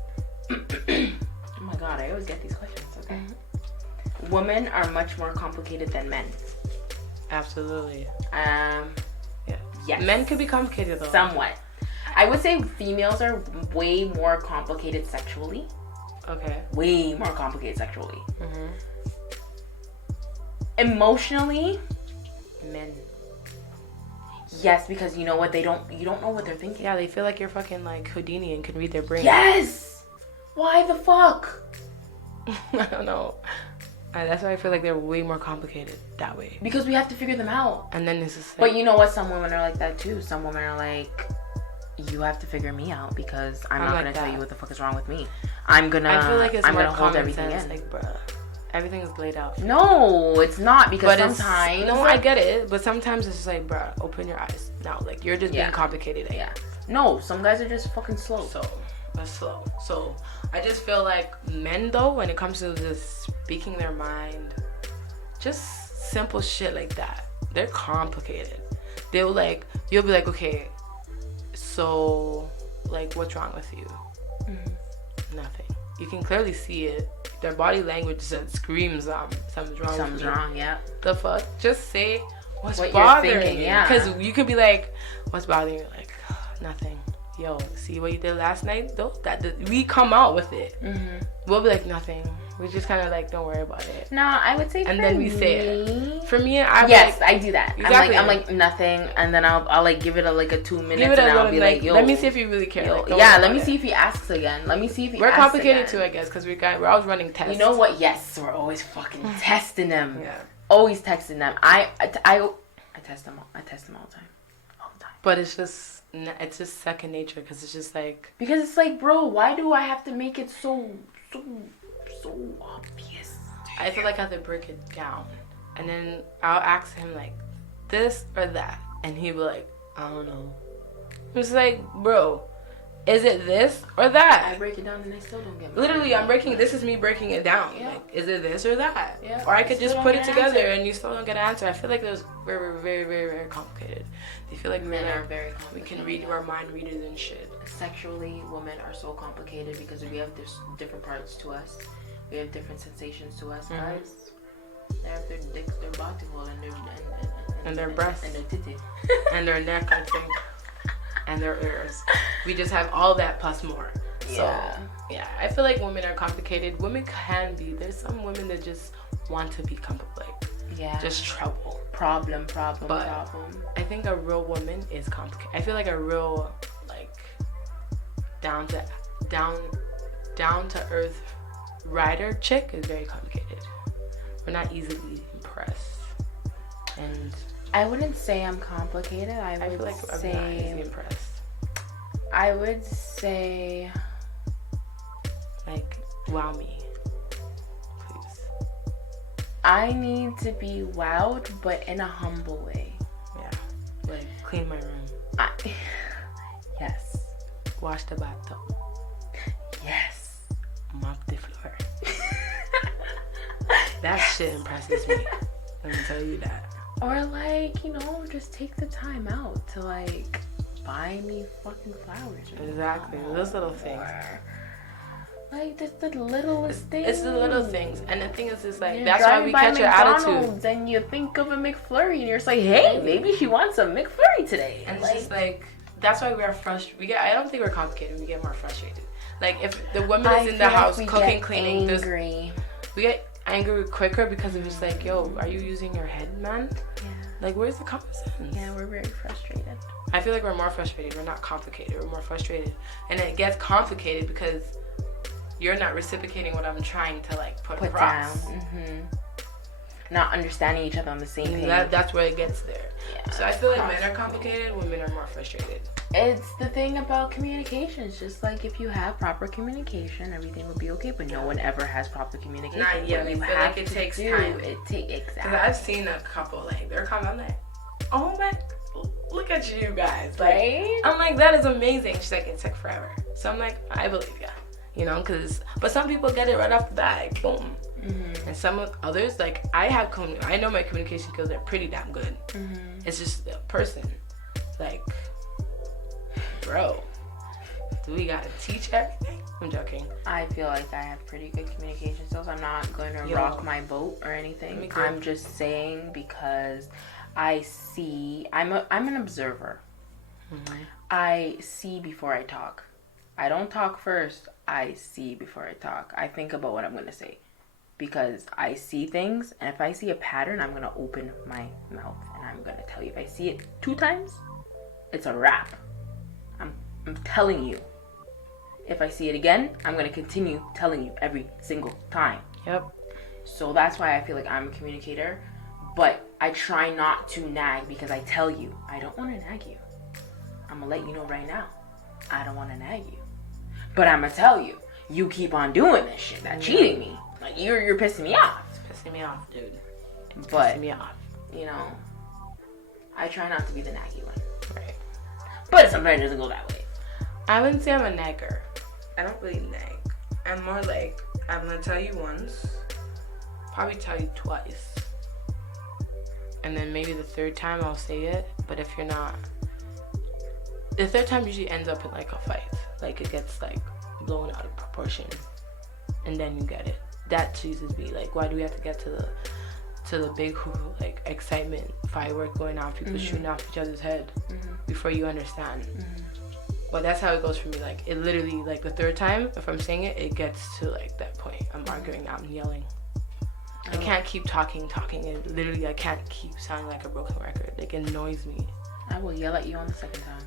Oh my god, I always get these questions. Okay. Women are much more complicated than men. Absolutely. Yeah. Yes. Men could be complicated though. Somewhat. I would say females are way more complicated sexually. Okay. Way more complicated sexually. Emotionally, men. Yes, because you know what? You don't know what they're thinking. Yeah, they feel like you're fucking like Houdini and can read their brain. Yes! Why the fuck? I don't know. That's why I feel like they're way more complicated that way. Because we have to figure them out. And then it's just like, but you know what? Some women are like that too. Some women are like, you have to figure me out because I'm not gonna tell you what the fuck is wrong with me. I feel like I'm gonna hold everything in. Like, bruh, everything is laid out. No, it's not, because sometimes. No, I get it, but sometimes it's just like, bruh, open your eyes. No, like you're just being complicated. Yeah. No, some guys are just fucking slow. So I just feel like men though, when it comes to just speaking their mind, just simple shit like that, they're complicated. You'll be like, okay, so like what's wrong with you? Nothing. You can clearly see it. Their body language screams something's wrong. Something's wrong, yeah. The fuck? Just say what bothering you're thinking, you. Yeah. Because you could be like, what's bothering you? Like, nothing. Yo, see what you did last night though? We come out with it. We'll be like, nothing. We just kind of like, don't worry about it. No, I would say. And then we say it. For me, I do that. Exactly. I'm like nothing, and then I'll like give it a 2 minutes, and I'll be like, yo, let me see if you really care. Yo, let me see if he asks again. Let me see if he. We're complicated too, I guess, because we're always running tests. You know what? Yes, we're always fucking testing them. Yeah. Always texting them. I test them. I test them all the time. But it's just it's just second nature because it's just like... Because it's like, bro, why do I have to make it so obvious? I feel like I have to break it down. And then I'll ask him, like, this or that. And he'll be like, I don't know. It's like, bro, is it this or that? I break it down and I still don't get it. Literally, this is me breaking it down. Yeah. Like, is it this or that? Yeah. Or I could just put it together and you still don't get an answer. I feel like those very, very, very, very complicated. They feel like men are very complicated. We can read our mind readers and shit. Sexually, women are so complicated because we have different parts to us. We have different sensations to us, guys. They have their dicks, their body hole, and their breasts. And their titty. And their neck, I think. And their ears. We just have all that plus more. Yeah. So, yeah, I feel like women are complicated. Women can be. There's some women that just want to be just trouble. Problem. But I think a real woman is complicated. I feel like a real, like, down to earth rider chick is very complicated. We're not easily impressed. And I wouldn't say I'm complicated. I feel like I'm not easily impressed. I would say, like, wow me, please. I need to be wowed, but in a humble way. Yeah, like clean my room. Yes. Wash the bathtub. Yes. Mop the floor. That shit impresses me. Let me tell you that. Or like, just take the time out to like buy me fucking flowers. Exactly. Those little things. Like just the littlest things. It's the little things. And the thing is like that's why we catch your attitude. And you think of a McFlurry and you're just like, hey, maybe she wants a McFlurry today. And it's just like that's why we're frustrated. I don't think we're complicated. We get more frustrated. Like if the woman is in the house cooking, cleaning, we get angry quicker because it's just like, yo, are you using your head, man? Yeah. Like, where's the common sense? Yeah, we're very frustrated. I feel like we're more frustrated. We're not complicated. We're more frustrated. And it gets complicated because you're not reciprocating what I'm trying to, like, put across. Down. Mm-hmm. Not understanding each other on the same page. That's where it gets there. Yeah. So I feel like men are complicated, women are more frustrated. It's the thing about communication. It's just like if you have proper communication, everything will be okay. But no one ever has proper communication. Not yet. I feel like it takes time. Exactly. Because I've seen a couple, like, they're coming, I'm like, oh my, look at you guys. Like, right? I'm like, that is amazing. She's like, it took forever. So I'm like, I believe ya. But some people get it right off the bat, like, boom. Mm-hmm. And some others, like, I know my communication skills are pretty damn good. Mm-hmm. It's just a person. Like, bro, do we gotta teach everything? I'm joking. I feel like I have pretty good communication skills. I'm not going to rock my boat or anything. I'm just saying because I see, I'm an observer. Mm-hmm. I see before I talk. I don't talk first. I see before I talk. I think about what I'm going to say. Because I see things, and if I see a pattern, I'm going to open my mouth, and I'm going to tell you. If I see it 2 times, it's a wrap. I'm telling you. If I see it again, I'm going to continue telling you every single time. Yep. So that's why I feel like I'm a communicator, but I try not to nag because I tell you, I don't want to nag you. I'm going to let you know right now. I don't want to nag you. But I'm going to tell you, you keep on doing this shit, that cheating me. Like, you're pissing me off. It's pissing me off, dude. It's but, pissing me off. I try not to be the naggy one. Right. But sometimes it doesn't go that way. I wouldn't say I'm a nagger. I don't really nag. I'm more like, I'm going to tell you once, probably tell you twice. And then maybe the 3rd time I'll say it. But if you're not, the 3rd time usually ends up in like a fight. Like it gets like blown out of proportion. And then you get it. That cheeses me. Like, why do we have to get to the big like excitement, firework going off, people shooting off each other's head before you understand? But that's how it goes for me. Like, it literally, like the 3rd time, if I'm saying it, it gets to like that point. I'm arguing, I'm yelling. I can't keep talking. And literally, I can't keep sounding like a broken record. Like, it annoys me. I will yell at you on the 2nd time.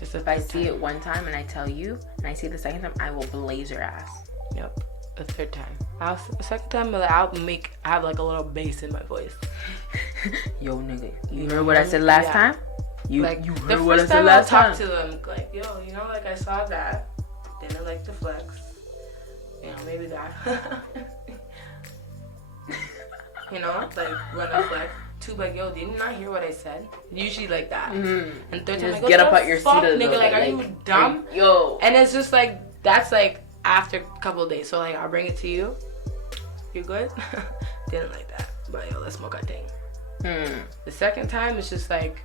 If I see it 1 time and I tell you, and I see it the 2nd time, I will blaze your ass. Yep. The 3rd time. The 2nd time, I have like a little bass in my voice. Yo, nigga, you heard what I said last time? You heard the what first time I talked to them, like, yo, like I saw that, didn't like the flex, maybe that, like run a flex. Two, like, yo, did you not hear what I said? Usually like that. Mm-hmm. And third time, like, get up at your seat, nigga, like, are you dumb? Yo. And it's just like, that's like after a couple of days. So like, I'll bring it to you. You good? Didn't like that, but yo, let's smoke our thing. The second time, it's just like,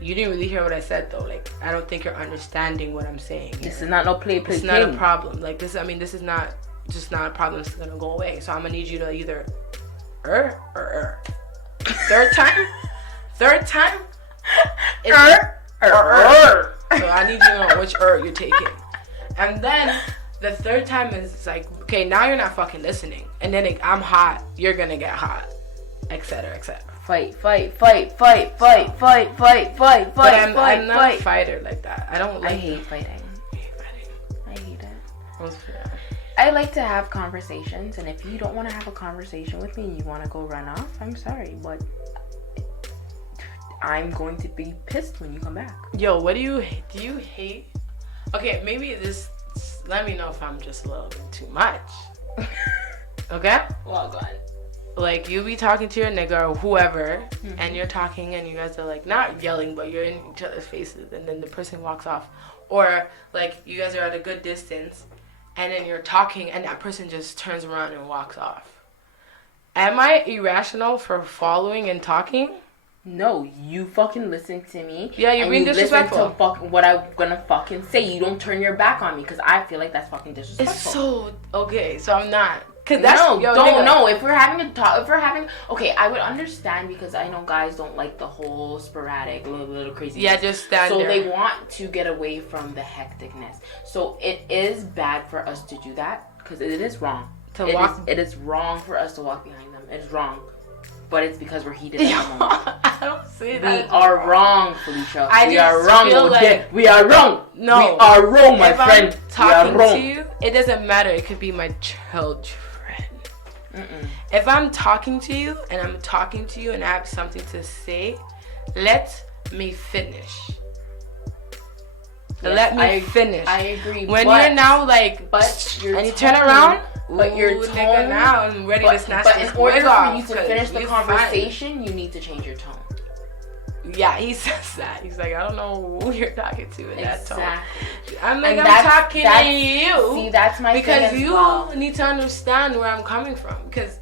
you didn't really hear what I said though. Like, I don't think you're understanding what I'm saying. This is not no play. It's not a problem. Like this, this is not just not a problem. It's gonna go away. So I'm gonna need you to either or. Third time. So I need you to know which you're taking. And then the third time is like, okay, now you're not fucking listening. And then I'm hot, you're gonna get hot, etc., etc. Fight. I'm not a fighter like that. I don't like. I hate fighting. I hate it. I like to have conversations, and if you don't want to have a conversation with me and you want to go run off, I'm sorry, but I'm going to be pissed when you come back. Yo, what do you hate? Okay, maybe this. Let me know if I'm just a little bit too much. Okay? Well, go ahead. Like, you be talking to your nigga or whoever, and you're talking, and you guys are like not yelling, but you're in each other's faces, and then the person walks off, or like you guys are at a good distance. And then you're talking, and that person just turns around and walks off. Am I irrational for following and talking? No, you fucking listen to me. Yeah, you're being disrespectful. Listen to what I'm gonna fucking say. You don't turn your back on me, because I feel like that's fucking disrespectful. It's so okay. So I'm not. Cause that's no. If we're having a talk, okay, I would understand, because I know guys don't like the whole sporadic, little crazy. Yeah, just stand there. So they want to get away from the hecticness. So it is bad for us to do that, because it is wrong. It is wrong for us to walk behind them. It's wrong, but it's because we're heated at the moment. I don't see that. We are wrong, Felicia. We are wrong. We are wrong. No, we are wrong, my friend. If I'm talking to you, it doesn't matter. It could be my children. If I'm talking to you and I have something to say, let me finish. Yes, let me finish. I agree. When you're now like, and you turn around, but your tone, nigga, now I'm ready to snatch this in order off, for you to finish the conversation, you need to change your tone. Yeah, he says that. He's like, I don't know who you're talking to in that tone. I'm like, I'm talking to you. See, that's my because thing as you well. need to understand where I'm coming from. Because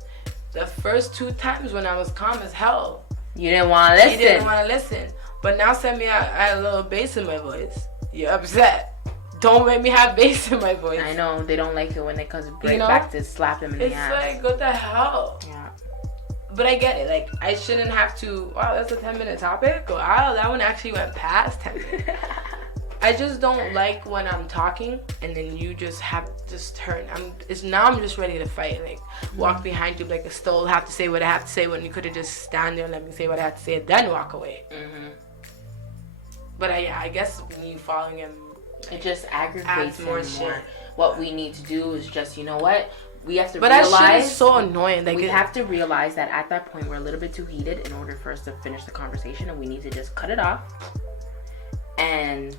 the first 2 times when I was calm as hell, you didn't want to listen. You didn't want to listen. But now send me a little bass in my voice. You're upset. Don't make me have bass in my voice. I know they don't like it when it comes back to slap them in the ass. It's like, what the hell? Yeah. But I get it. Like, I shouldn't have to. Wow, that's a 10-minute topic. Wow, that one actually went past 10 minutes. I just don't like when I'm talking and then you just turn. I'm just ready to fight. Like, walk behind you like a stool. Have to say what I have to say when you could have just stand there and let me say what I have to say and then walk away. But I guess when you following him, it just aggravates more shit. What we need to do is just, you know what? We have to realize. But that shit is so annoying. Like, we have to realize that at that point we're a little bit too heated in order for us to finish the conversation, and we need to just cut it off and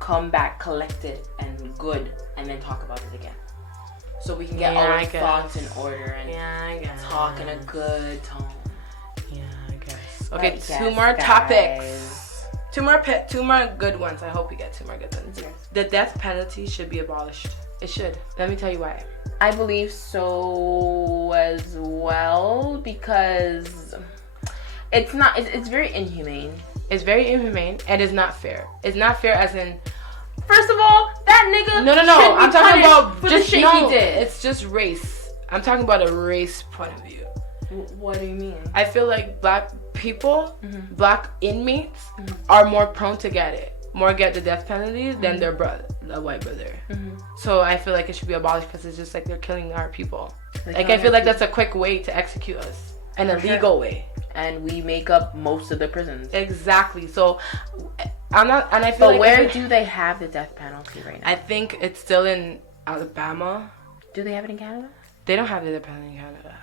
come back collected and good, and then talk about it again. So we can get all our thoughts in order and talk in a good tone. Yeah, I guess. Okay, two more topics. Two more good ones. I hope we get 2 more good ones. Yes. The death penalty should be abolished. It should. Let me tell you why. I believe so as well, because it's very inhumane. It's very inhumane and it's not fair. It's not fair as in, first of all, that nigga No. I'm talking about just the shit he did. It's just race. I'm talking about a race point of view. What do you mean? I feel like black people, black inmates are more prone to get the death penalty than their brother, the white brother. So I feel like it should be abolished because it's just like they're killing our people. Like, I feel like that's a quick way to execute us and a legal way. And we make up most of the prisons. Exactly. So I'm not, and I feel like. But where do they have the death penalty right now? I think it's still in Alabama. Do they have it in Canada? They don't have the death penalty in Canada.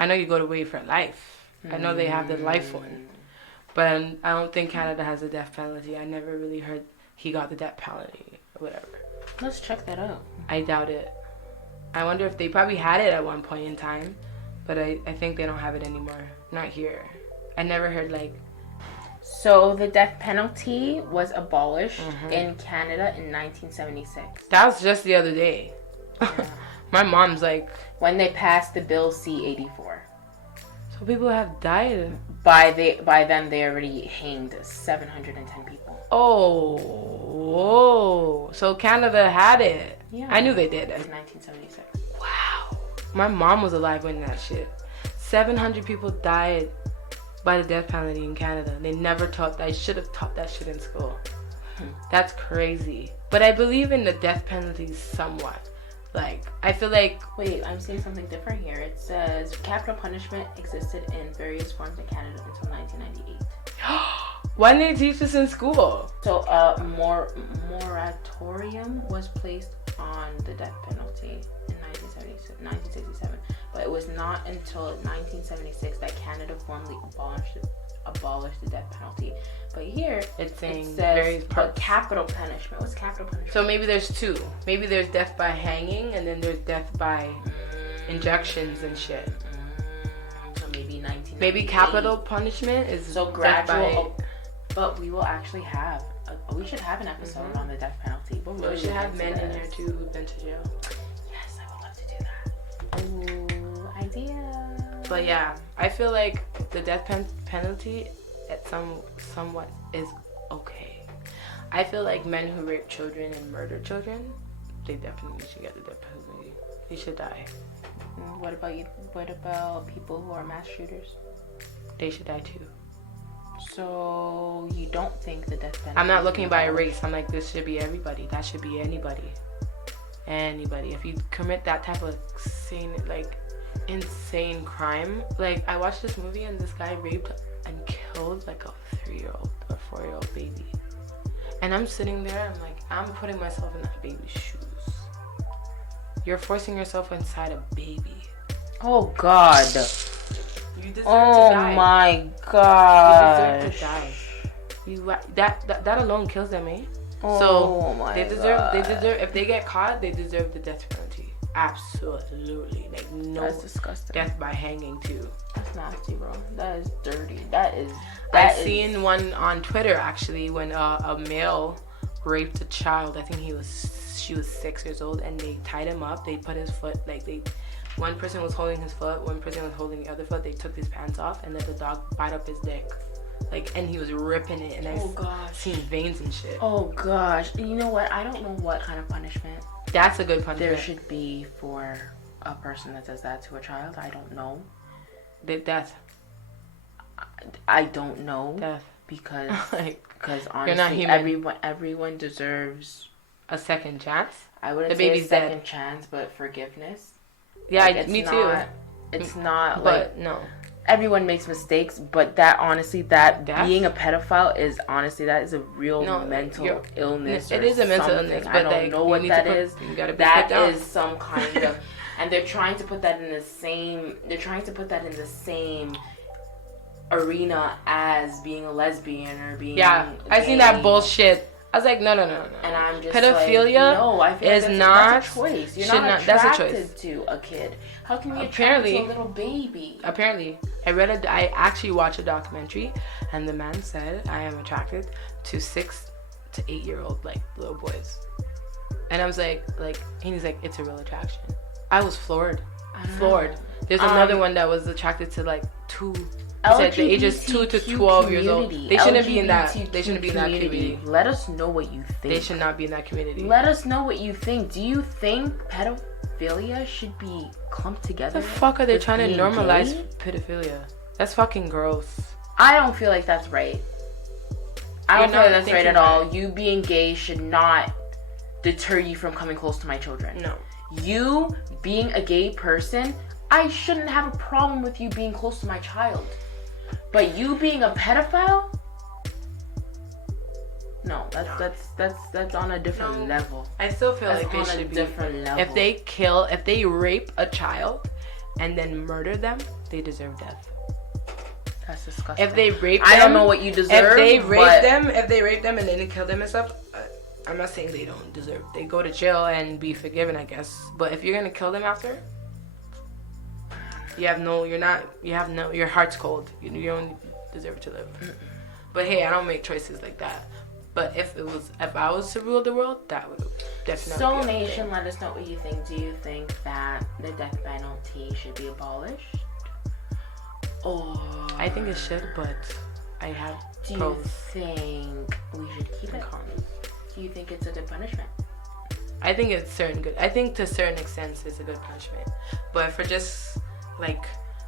I know you go to wait for life. I know they have the life one. But I don't think Canada has a death penalty. I never really heard he got the death penalty or whatever. Let's check that out. I doubt it. I wonder if they probably had it at one point in time, but I think they don't have it anymore. Not here. I never heard like... So the death penalty was abolished in Canada in 1976. That was just the other day. Yeah. My mom's like... When they passed the Bill C-84. So people have died. By then, they already hanged 710 people. Oh, whoa. So Canada had it. Yeah. I knew they did. It was 1976. Wow. My mom was alive when that shit. 700 people died by the death penalty in Canada. They never taught that. I should have taught that shit in school. That's crazy. But I believe in the death penalty somewhat. Like, I feel like... Wait, I'm seeing something different here. It says capital punishment existed in various forms in Canada until 1998. Why didn't they teach this in school? So, moratorium was placed on the death penalty in 1967. But it was not until 1976 that Canada formally abolished the death penalty. But here, it's saying it says various parts. Capital punishment. What's capital punishment? So maybe there's two. Maybe there's death by hanging, and then there's death by injections and shit. So maybe 1998. Maybe capital punishment is so gradual. But we will actually have. We should have an episode on the death penalty. So we should have men in here too who've been to jail. Yes, I would love to do that. Ooh, idea. But yeah, I feel like the death penalty at somewhat is okay. I feel like men who rape children and murder children, they definitely should get the death penalty. They should die. What about you? What about people who are mass shooters? They should die too. So you don't think the death penalty? I'm not looking by race. I'm like, this should be everybody. That should be anybody. Anybody. If you commit that type of insane crime, like I watched this movie and this guy raped and killed like a 3-year-old or 4-year-old baby, and I'm sitting there. I'm like, I'm putting myself in that baby's shoes. You're forcing yourself inside a baby. Oh God. You deserve to Oh die. my God. You deserve to die. That alone kills them, eh? Oh So my they deserve. God. They deserve. If they get caught, they deserve the death penalty. Absolutely. Like no. That's disgusting. Death by hanging too. That's nasty, bro. That is dirty. I seen one on Twitter actually when a male raped a child. I think she was 6 years old, and they tied him up. They put his foot one person was holding his foot, one person was holding the other foot. They took his pants off and let the dog bite up his dick. And he was ripping it, and I seen veins and shit. Oh gosh. You know what? I don't know what kind of punishment That's a good punishment. there should be for a person that does that to a child. I don't know. Death. I don't know. Death. Because honestly, you're not human. everyone deserves A second chance. I wouldn't The say baby's a second dead. chance, but forgiveness. Yeah, me too. It's not But like no. everyone makes mistakes, but that honestly, that Death? being a pedophile is honestly, that is a real mental illness. It or is a mental something. illness, I but don't know what that is. You gotta be That put down. is some kind of, and they're trying to put that in the same. They're trying to put that in the same arena as being a lesbian or being. Yeah, I seen that bullshit. I was like, no. And I'm just pedophilia like, no, I feel is like that's a choice. You're not attracted to a kid. How can you attract to a little baby? Apparently, I actually watched a documentary, and the man said, I am attracted to 6 to 8 year old little boys. And I was like, and he's like, it's a real attraction. I was floored. There's another one that was attracted to 2. He said the ages 2 to 12 years old. They shouldn't be in that. They shouldn't be in that community. Let us know what you think. They should not be in that community. Let us know what you think. Do you think pedophilia should be clumped together? The fuck are they trying to normalize gay? Pedophilia? That's fucking gross. I don't feel like that's right. I don't feel like that's right at all. You being gay should not deter you from coming close to my children. No. You being a gay person, I shouldn't have a problem with you being close to my child. But you being a pedophile? No, that's on a different level. I still feel like they should be different level. If they rape a child and then murder them, they deserve death. That's disgusting. If they rape them, I don't know what you deserve. If they rape them and then they kill them and stuff, I'm not saying they don't deserve. They go to jail and be forgiven, I guess. But if you're gonna kill them after, your heart's cold. You don't deserve to live. Mm-mm. But hey, I don't make choices like that. But if I was to rule the world, that would definitely. Soul Nation, let us know what you think. Do you think that the death penalty should be abolished? Or I think it should, but I have. Do you think we should keep it? Do you think it's a good punishment? I think it's good. I think to a certain extent it's a good punishment. But for just like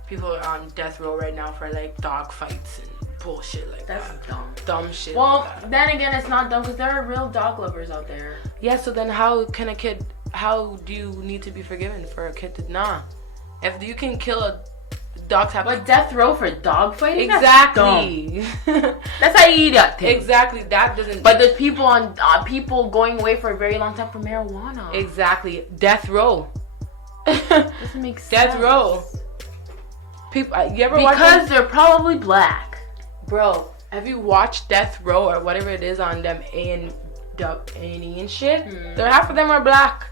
people are on death row right now for like dog fights and bullshit like that's that. That's dumb shit. Well, like that. Then again, it's not dumb because there are real dog lovers out there. Yeah. So then, how do you need to be forgiven for a kid to If you can kill a dog type. But death row for dog fighting? Exactly. That's how you eat that thing. Exactly. That doesn't. But there's people people going away for a very long time for marijuana. Exactly. Death row. Doesn't make sense. Death row. People. You ever because they're probably black. Bro, have you watched Death Row or whatever it is on them A&E and shit? They're half of them are black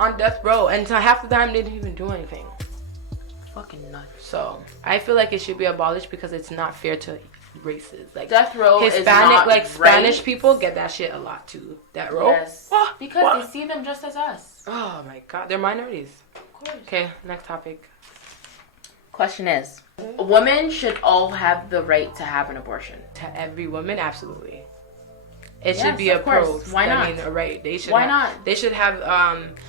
on death row, and so half the time they didn't even do anything. Fucking nuts. So I feel like it should be abolished because it's not fair to races. Like death row, Hispanic, is not Spanish right. people get that shit a lot too. Death row, yes, because they see them just as us. Oh my god, they're minorities. Of course. Okay, next topic. Question is, women should all have the right to have an abortion. To every woman, absolutely. It should be a pro. Why not? I mean, right? They should. Why not? They should have.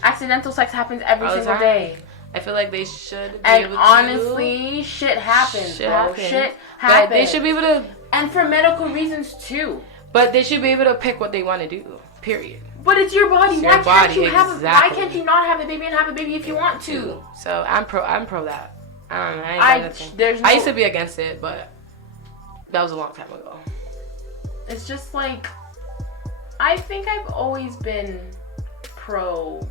Accidental sex happens every single day. I feel like they should. And honestly, shit happens, bro. Shit happens. But they should be able to. And for medical reasons too. But they should be able to pick what they want to do. Period. But it's your body. Why can't you have? Exactly. Why can't you not have a baby and have a baby if you want to? So I'm pro that. I used to be against it, but that was a long time ago. It's just like, I think I've always been pro.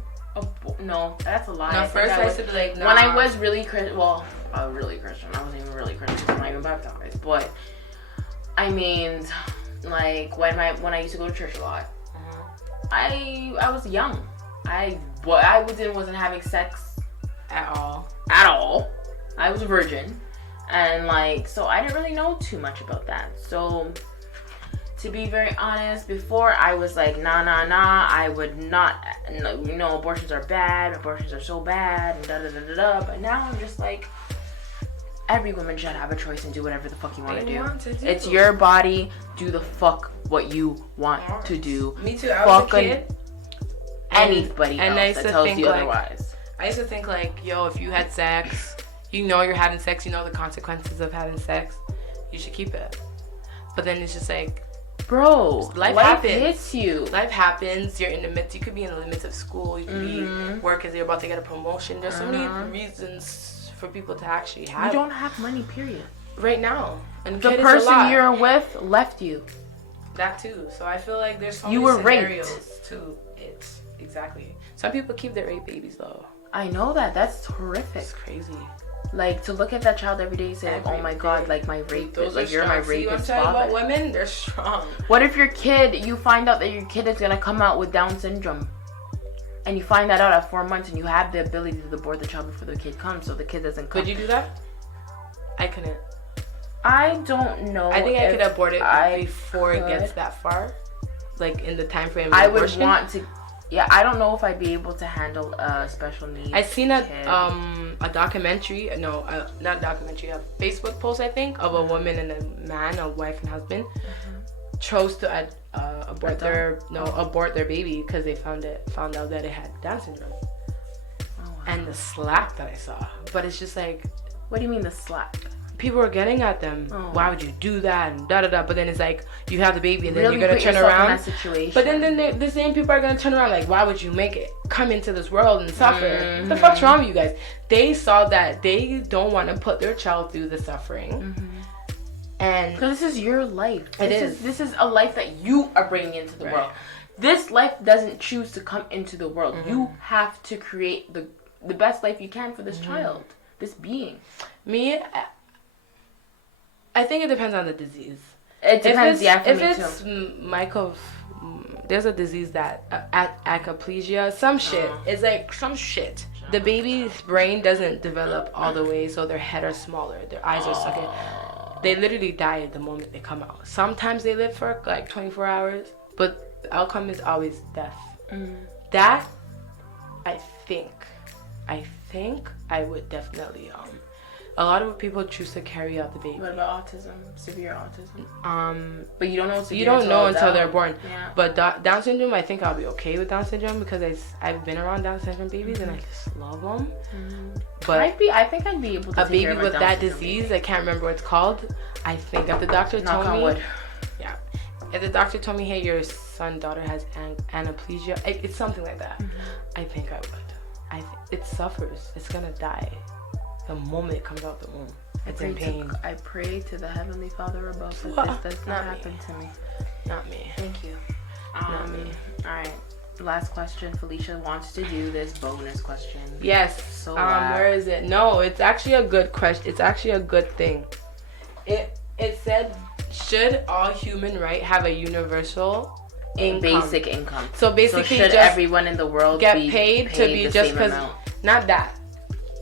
No, that's a lie. No, first I used to be like, nah. When I was really Christian, really Christian. I wasn't even really Christian. I'm not even baptized. But I mean, like when I used to go to church a lot, I was young. I wasn't having sex at all. I was a virgin, and like, so I didn't really know too much about that. So to be very honest, before I was like, nah, I would not, abortions are bad, abortions are so bad, and da-da-da-da-da. But now I'm just like, every woman should have a choice and do whatever the fuck you want to do. It's your body, do the fuck what you want to do. Me too, I was a kid. Anybody else that tells you otherwise. I used to think like, yo, if you had sex, you're having sex, the consequences of having sex, you should keep it. But then it's just like, bro, life happens. Hits you. Life happens. You're in the midst. You could be in the limits of school. You could be work as you're about to get a promotion. There's so many reasons for people to actually have. You don't have money, period. Right now, and the person you're with left you. That too. So I feel like there's so many scenarios to it. Exactly. Some people keep their rape babies though. I know that. That's horrific. It's crazy. Like, to look at that child every day and say, oh my god, like my rapist, like you're my rapist father. About women, they're strong. What if you find out that your kid is gonna come out with Down syndrome, and you find that out at 4 months, and you have the ability to abort the child before the kid comes, so the kid doesn't come? Could you do that? I couldn't. I don't know. I think I could abort it before it gets that far, like in the time frame of abortion. Would want to. Yeah, I don't know if I'd be able to handle special needs. I've seen a documentary. No, not a documentary. A Facebook post, I think, of a woman and a man, a wife and husband, chose to abort their baby because they found out that it had Down syndrome. Oh, wow. And the slap that I saw, but it's just like, what do you mean the slap? People are getting at them. Oh. Why would you do that? And da da da. But then it's like, you have the baby and then you're gonna turn around. In that situation. But then the same people are gonna turn around like, why would you make it come into this world and suffer? What the fuck's wrong with you guys? They saw that they don't want to put their child through the suffering. And because this is your life. This is a life that you are bringing into the right. world. This life doesn't choose to come into the world. You have to create the best life you can for this child, this being. Me, I think it depends on the disease. It depends, for me too. If it's there's a disease that acaplegia, some shit. It's like some shit. The baby's brain doesn't develop all the way, so their head are smaller, their eyes are sucking. They literally die the moment they come out. Sometimes they live for like 24 hours, but the outcome is always death. That, I think I would definitely a lot of people choose to carry out the baby. What about autism? Severe autism? But you don't know until they're born. Yeah. But Down syndrome, I think I'll be okay with Down syndrome because I've been around Down syndrome babies and I just love them. But I think I'd be able to a baby with that disease, baby. I can't remember what it's called. I think if the doctor told me, yeah, if the doctor told me, hey, your daughter has anaplegia, it's something like that. I think I would. It suffers. It's gonna die the moment it comes out the womb. It's in pain. I pray to the Heavenly Father above that this does not happen to me. Not me. Thank you. Not me. All right. Last question. Felicia wants to do this bonus question. Yes. So where is it? No, it's actually a good question. It's actually a good thing. It said, should all human have a universal income? Basic income. So basically, should everyone in the world get paid to be just because? Not that.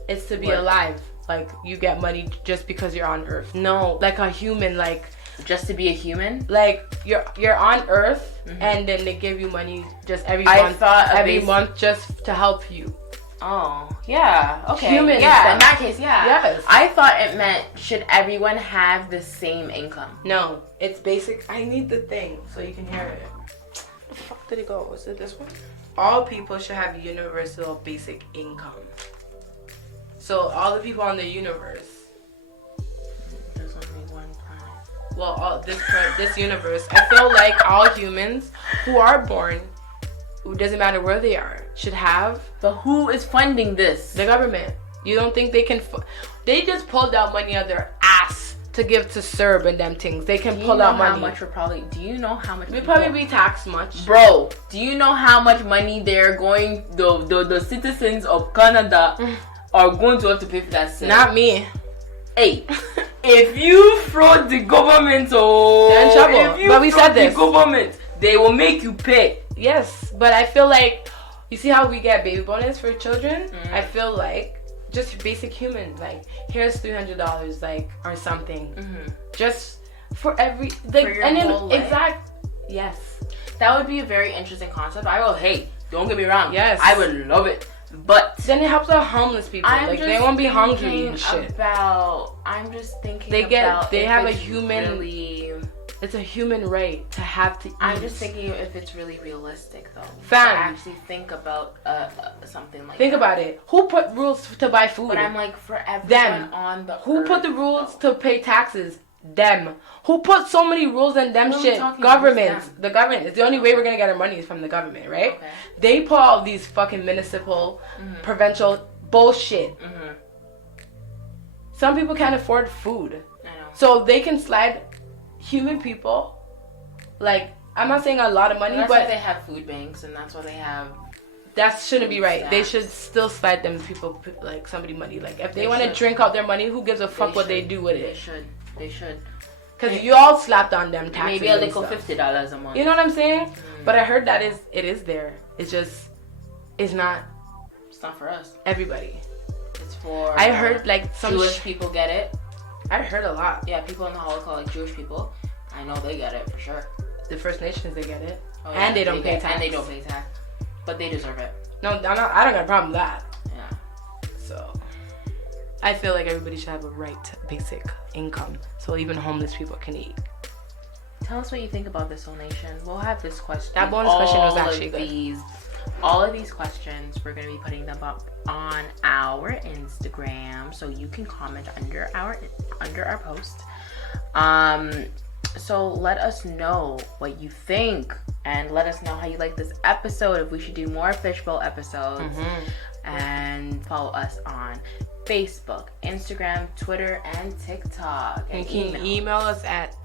It's to be What? alive. Like you get money just because you're on Earth. No, like a human, like just to be a human. Like you're on Earth, and then they give you money just every month just to help you. Oh, yeah. Okay. Humans. Yeah. In that case, yeah. Yes. I thought it meant should everyone have the same income. No, it's basic. I need the thing so you can hear it. Where the fuck did it go? Was it this one? All people should have universal basic income. So all the people on the universe. There's only one planet. Well, this universe. I feel like all humans who are born, it doesn't matter where they are, should have. But who is funding this? The government. You don't think they can? They just pulled out money out of their ass to give to CERB and them things. They can pull out money. Do you know how much? We'd probably be taxed much. Bro, do you know how much money they're going? The citizens of Canada are going to have to pay for that. Not me. Hey, if you fraud the government, they're in trouble. But we said this. The government, they will make you pay. Yes, but I feel like, you see how we get baby bonus for children? I feel like just basic human, like here's $300, like, or something, just for every, like, for your and then whole life? Yes, that would be a very interesting concept. Hey, don't get me wrong. Yes, I would love it. But then it helps out homeless people. They won't be hungry and shit. I'm just thinking they have a human. It's a human right to have to eat. I'm just thinking if it's really realistic though. Fam. To actually think about something like Think about it. Who put rules to buy food? But I'm like, for everyone on the Who put the rules to pay taxes? Them. Who put so many rules and them shit? Government. The government. It's the only way we're gonna get our money is from the government, right? Okay. They put all these fucking municipal, provincial bullshit. Some people can't afford food. I know. So they can slide human people. Like, I'm not saying a lot of money, but but they have food banks, and that's why they have. That shouldn't be right. They should still slide them people like somebody money. Like if they want to drink out their money, who gives a fuck what they do with it? They should. Because you all slapped on them taxes. Maybe a little $50 a month. You know what I'm saying? But I heard that it is there. It's just, it's not. It's not for us. Everybody. It's for. I heard like some Jewish people get it. I heard a lot. Yeah, people in the Holocaust, like Jewish people. I know they get it for sure. The First Nations, they get it. Oh, and they don't pay tax. And they don't pay tax. But they deserve it. No, I don't got a problem with that. Yeah. So, I feel like everybody should have a right to basic income. So even homeless people can eat. Tell us what you think about this donation. We'll have this question. That bonus question was actually good. All of these questions, we're going to be putting them up on our Instagram. So you can comment under our post. So let us know what you think. And let us know how you like this episode. If we should do more fishbowl episodes. And follow us on Facebook, Instagram, Twitter, and TikTok. And you can email us at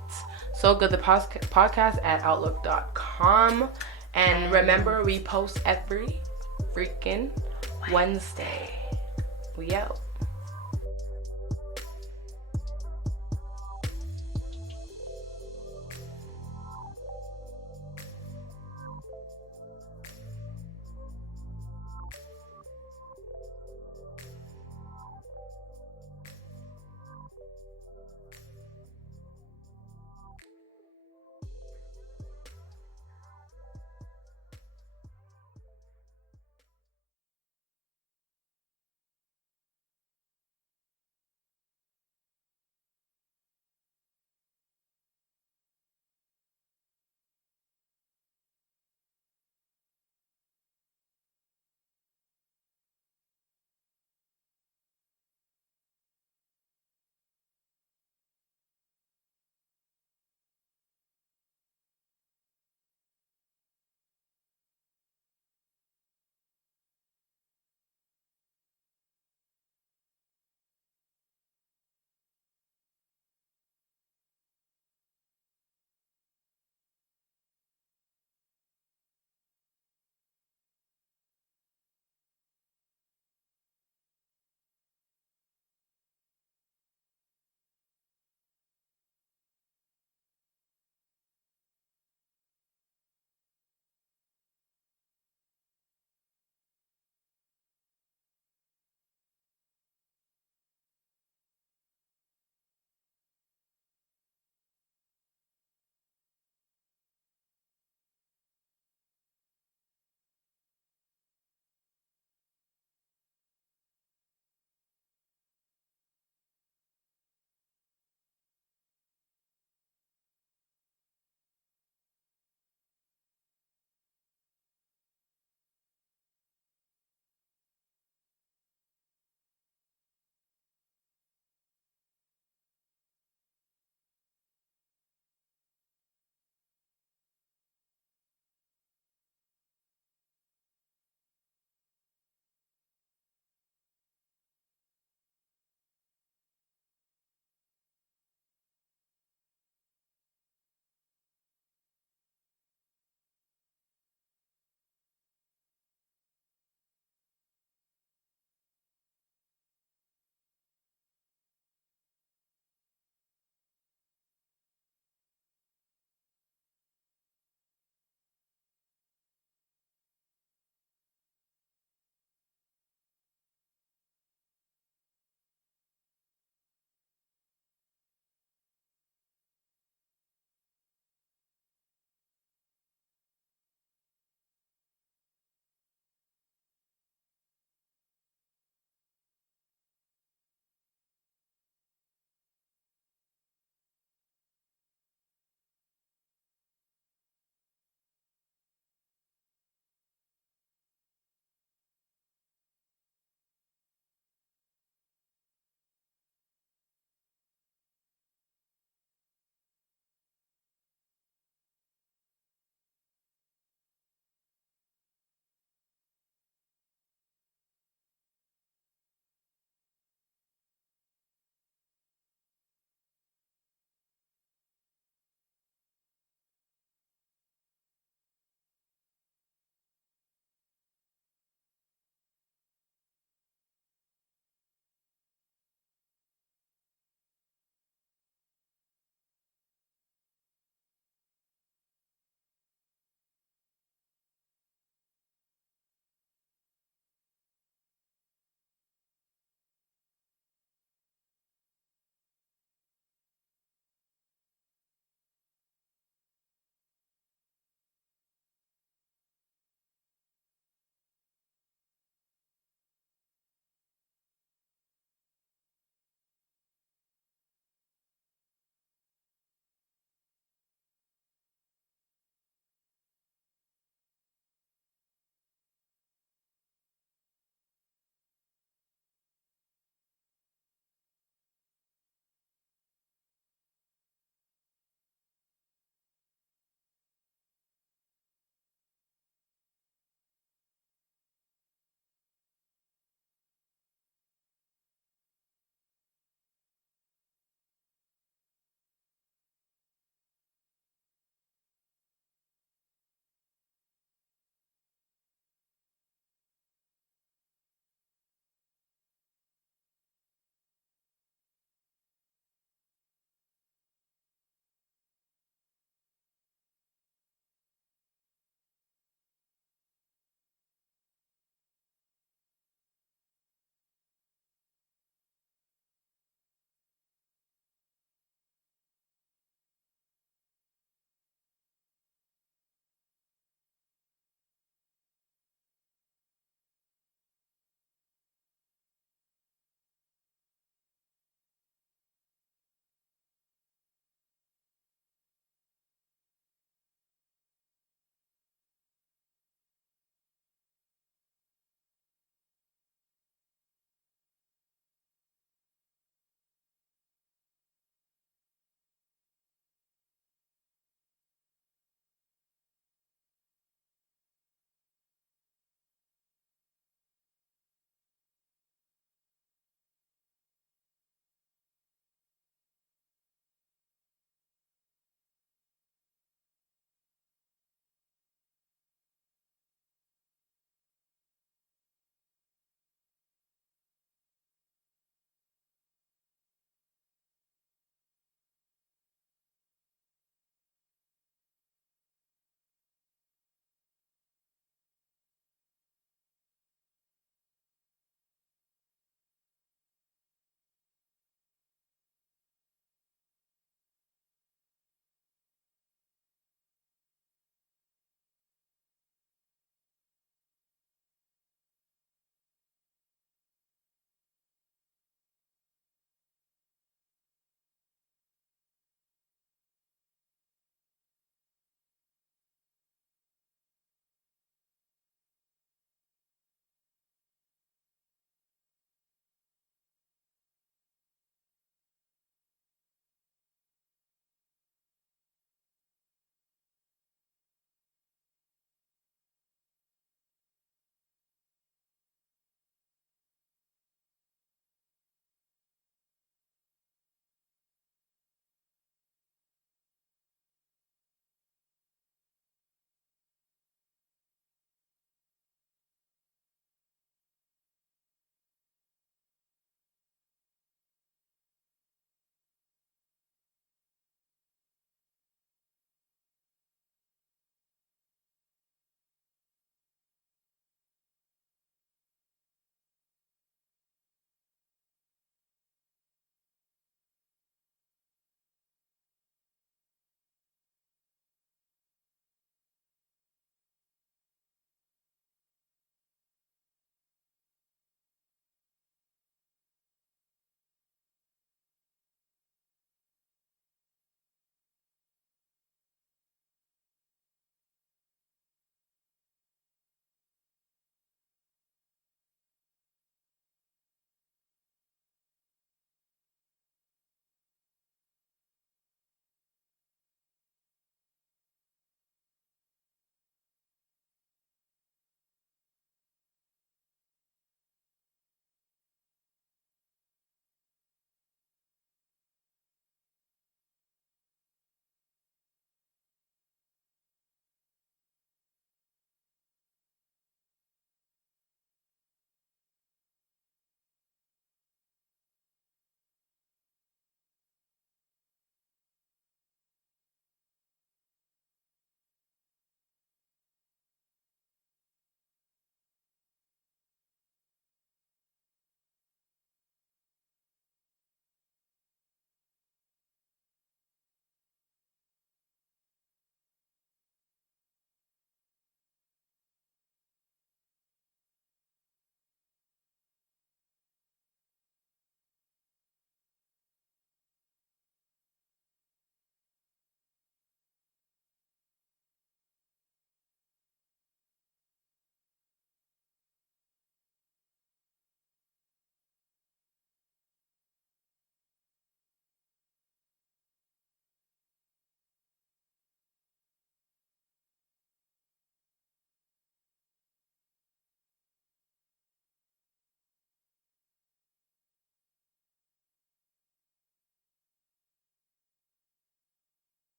SoulGood the Podcast at outlook.com. And remember, we post every freaking Wednesday. We out.